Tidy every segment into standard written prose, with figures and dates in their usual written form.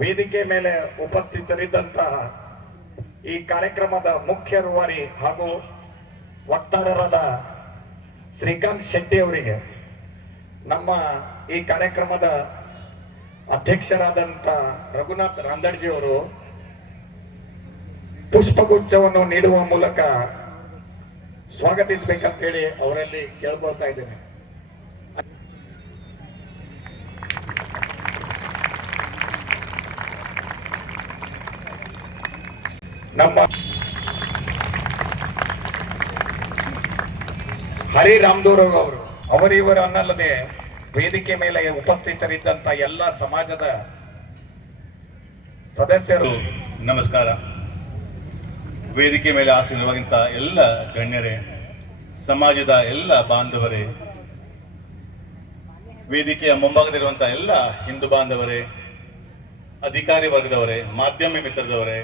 ವೇದಿಕೆ ಮೇಲೆ ಉಪಸ್ಥಿತರಿದ್ದಂತಹ ಈ ಕಾರ್ಯಕ್ರಮದ ಮುಖ್ಯ ರೂವಾರಿ ಹಾಗೂ ವಕ್ತಾರರಾದ ಶ್ರೀಕಾಂತ್ ಶೆಟ್ಟಿ ಅವರಿಗೆ, ನಮ್ಮ ಈ ಕಾರ್ಯಕ್ರಮದ ಅಧ್ಯಕ್ಷರಾದಂಥ ರಘುನಾಥ್ ರಾಂದಡ್ಜಿ ಅವರು ಪುಷ್ಪಗುಚ್ಛವನ್ನು ನೀಡುವ ಮೂಲಕ ಸ್ವಾಗತಿಸಬೇಕಂತ ಹೇಳಿ ಅವರಲ್ಲಿ ಕೇಳ್ಕೊಳ್ತಾ ಇದ್ದೇನೆ. ನಮ್ಮ ಹರಿರಾಮದೂರ್ ಅವರು ಅವರಿವರು ಅನ್ನಲ್ಲದೆ ವೇದಿಕೆ ಮೇಲೆ ಉಪಸ್ಥಿತರಿದ್ದಂತ ಎಲ್ಲ ಸಮಾಜದ ಸದಸ್ಯರು, ನಮಸ್ಕಾರ. ವೇದಿಕೆ ಮೇಲೆ ಆಸೀನವಾಗಿದ್ದ ಎಲ್ಲ ಗಣ್ಯರೇ, ಸಮಾಜದ ಎಲ್ಲ ಬಾಂಧವರೇ, ವೇದಿಕೆಯ ಮುಂಭಾಗದಲ್ಲಿರುವಂತಹ ಎಲ್ಲ ಹಿಂದೂ ಬಾಂಧವರೇ, ಅಧಿಕಾರಿ ವರ್ಗದವರೇ, ಮಾಧ್ಯಮ ಮಿತ್ರದವರೇ,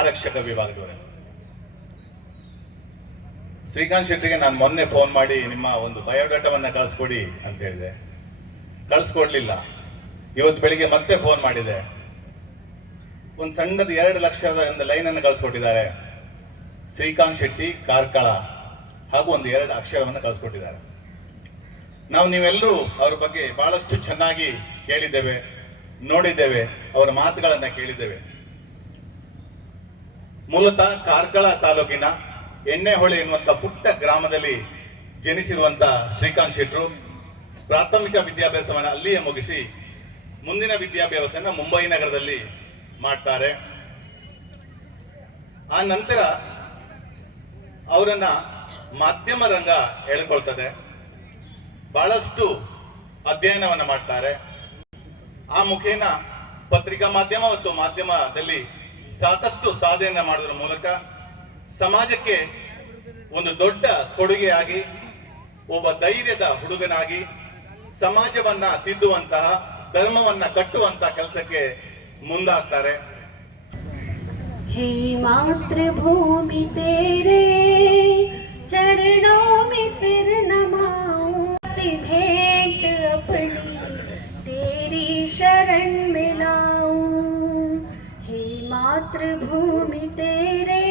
ಆರಕ್ಷಕ ವಿಭಾಗದವರೇ, ಶ್ರೀಕಾಂತ್ ಶೆಟ್ಟಿಗೆ ನಾನು ಮೊನ್ನೆ ಫೋನ್ ಮಾಡಿ ನಿಮ್ಮ ಒಂದು ಬಯೋಡಾಟಾವನ್ನ ಕಳಿಸ್ಕೊಡಿ ಅಂತ ಹೇಳಿದೆ. ಕಳಿಸ್ಕೊಡ್ಲಿಲ್ಲ. ಇವತ್ತು ಬೆಳಿಗ್ಗೆ ಮತ್ತೆ ಫೋನ್ ಮಾಡಿದೆ. ಒಂದು ಸಣ್ಣದ 2 ಲಕ್ಷದ ಒಂದು ಲೈನ್ ಅನ್ನು ಕಳಿಸ್ಕೊಟ್ಟಿದ್ದಾರೆ. ಶ್ರೀಕಾಂತ್ ಶೆಟ್ಟಿ ಕಾರ್ಕಳ ಹಾಗೂ ಒಂದು 2 ಅಕ್ಷರವನ್ನು ಕಳಿಸ್ಕೊಟ್ಟಿದ್ದಾರೆ. ನೀವೆಲ್ಲರೂ ಅವರ ಬಗ್ಗೆ ಬಹಳಷ್ಟು ಚೆನ್ನಾಗಿ ಕೇಳಿದ್ದೇವೆ, ನೋಡಿದ್ದೇವೆ, ಅವರ ಮಾತುಗಳನ್ನ ಕೇಳಿದ್ದೇವೆ. ಮೂಲತಃ ಕಾರ್ಕಳ ತಾಲೂಕಿನ ಎಣ್ಣೆಹೊಳೆ ಎನ್ನುವಂತ ಪುಟ್ಟ ಗ್ರಾಮದಲ್ಲಿ ಜನಿಸಿರುವಂತ ಶ್ರೀಕಾಂತ್ ಶೆಟ್ರು ಪ್ರಾಥಮಿಕ ವಿದ್ಯಾಭ್ಯಾಸವನ್ನು ಅಲ್ಲಿಯೇ ಮುಗಿಸಿ ಮುಂದಿನ ವಿದ್ಯಾಭ್ಯಾಸನ ಮುಂಬೈ ನಗರದಲ್ಲಿ ಮಾಡ್ತಾರೆ. ಆ ನಂತರ ಅವರನ್ನ ಮಾಧ್ಯಮ ರಂಗ ಹೇಳ್ಕೊಳ್ತದೆ. ಬಹಳಷ್ಟು ಅಧ್ಯಯನವನ್ನ ಮಾಡ್ತಾರೆ. ಆ ಮುಖೇನ ಪತ್ರಿಕಾ ಮಾಧ್ಯಮ ಮತ್ತು ಮಾಧ್ಯಮದಲ್ಲಿ ಸಾಕಷ್ಟು ಸಾಧನೆಯನ್ನ ಮಾಡೋದ್ರ ಮೂಲಕ ಸಮಾಜಕ್ಕೆ ಒಂದು ದೊಡ್ಡ ಕೊಡುಗೆಯಾಗಿ, ಒಬ್ಬ ಧೈರ್ಯದ ಹುಡುಗನಾಗಿ ಸಮಾಜವನ್ನ ತಿದ್ದುವಂತಹ, ಧರ್ಮವನ್ನ ಕಟ್ಟುವಂತಹ ಕೆಲಸಕ್ಕೆ ಮುಂದಾಗ್ತಾರೆ. हे मातृभूमि तेरे चरणों में सिर नमाऊं, भेंट अपनी तेरी शरण में लाऊं. हे मातृभूमि तेरे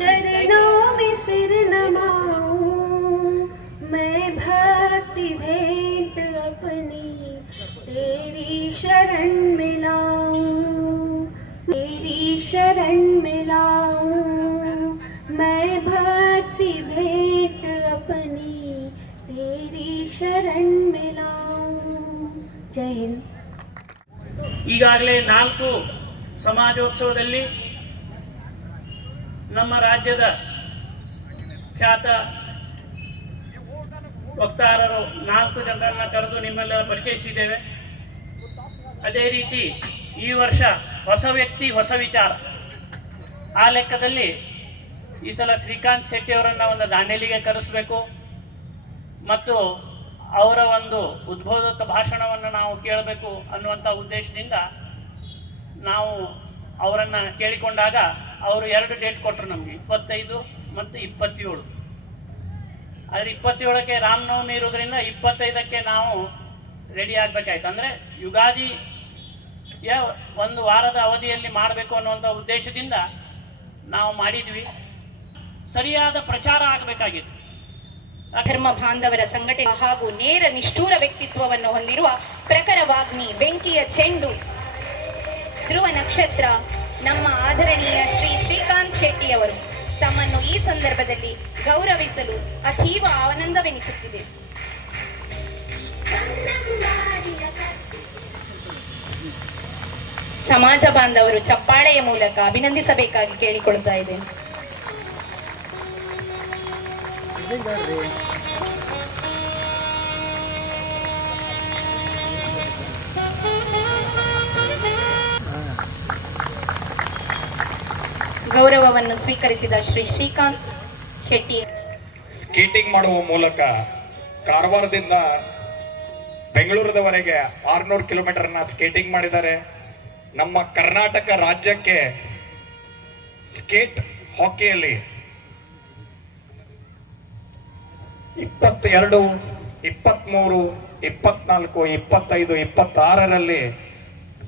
चरणों में सिर नमाऊं, मैं भक्ति भेंट अपनी तेरी शरण में लाऊं. तेरी शरण में लाऊं, मैं भक्ति भेंट अपनी तेरी शरण में लाऊं. जय हिंद. ಈಗಾಗಲೇ 4 ಸಮಾಜೋತ್ಸವದಲ್ಲಿ ನಮ್ಮ ರಾಜ್ಯದ ಖ್ಯಾತ ವಕ್ತಾರರು 4 ಜನರನ್ನ ಕರೆದು ನಿಮ್ಮೆಲ್ಲ ಪರಿಚಯಿಸಿದ್ದೇವೆ. ಅದೇ ರೀತಿ ಈ ವರ್ಷ ಹೊಸ ವ್ಯಕ್ತಿ ಹೊಸ ವಿಚಾರ, ಆ ಲೆಕ್ಕದಲ್ಲಿ ಈ ಸಲ ಶ್ರೀಕಾಂತ್ ಶೆಟ್ಟಿ ಅವರನ್ನು ಒಂದು ದಾಂಡೇಲಿಗೆ ಕರೆಸಬೇಕು ಮತ್ತು ಅವರ ಒಂದು ಉದ್ಬೋಧಕ ಭಾಷಣವನ್ನು ನಾವು ಕೇಳಬೇಕು ಅನ್ನುವಂಥ ಉದ್ದೇಶದಿಂದ ನಾವು ಅವರನ್ನು ಕೇಳಿಕೊಂಡಾಗ ಅವರು 2 ಡೇಟ್ ಕೊಟ್ಟರು ನಮಗೆ, 25 ಮತ್ತು 27. ಆದರೆ 27ಕ್ಕೆ ರಾಮನವಮಿ ಇರೋದ್ರಿಂದ 25ಕ್ಕೆ ನಾವು ರೆಡಿ ಆಗಬೇಕಾಯ್ತು. ಅಂದರೆ ಯುಗಾದಿಯ 1 ವಾರದ ಅವಧಿಯಲ್ಲಿ ಮಾಡಬೇಕು ಅನ್ನುವಂಥ ಉದ್ದೇಶದಿಂದ ನಾವು ಮಾಡಿದ್ವಿ. ಸರಿಯಾದ ಪ್ರಚಾರ ಆಗಬೇಕಾಗಿತ್ತು. ಧರ್ಮ ಬಾಂಧವರ ಸಂಘಟನೆ ಹಾಗೂ ನೇರ ನಿಷ್ಠೂರ ವ್ಯಕ್ತಿತ್ವವನ್ನು ಹೊಂದಿರುವ ಪ್ರಖರ ವಾಗ್ಮಿ, ಬೆಂಕಿಯ ಚೆಂಡು, ಧ್ರುವ ನಕ್ಷತ್ರ ನಮ್ಮ ಆದರಣೀಯ ಶ್ರೀ ಶ್ರೀಕಾಂತ್ ಶೆಟ್ಟಿ ಅವರು ತಮ್ಮನ್ನು ಈ ಸಂದರ್ಭದಲ್ಲಿ ಗೌರವಿಸಲು ಅತೀವ ಆನಂದವೆನಿಸುತ್ತಿದೆ. ಸಮಾಜ ಬಾಂಧವರು ಚಪ್ಪಾಳೆಯ ಮೂಲಕ ಅಭಿನಂದಿಸಬೇಕಾಗಿ ಕೇಳಿಕೊಳ್ತಾ ಇದ್ದೇನೆ. ಗೌರವವನ್ನು ಸ್ವೀಕರಿಸಿದ ಶ್ರೀ ಶ್ರೀಕಾಂತ್ ಶೆಟ್ಟಿ ಸ್ಕೇಟಿಂಗ್ ಮಾಡುವ ಮೂಲಕ ಕಾರವಾರದಿಂದ ಬೆಂಗಳೂರದವರೆಗೆ 600 ಕಿಲೋಮೀಟರ್ನ ಸ್ಕೇಟಿಂಗ್ ಮಾಡಿದ್ದಾರೆ. ನಮ್ಮ ಕರ್ನಾಟಕ ರಾಜ್ಯಕ್ಕೆ ಸ್ಕೇಟ್ ಹಾಕಿಯಲ್ಲಿ 22, 23, 24, 25, 26ರಲ್ಲಿ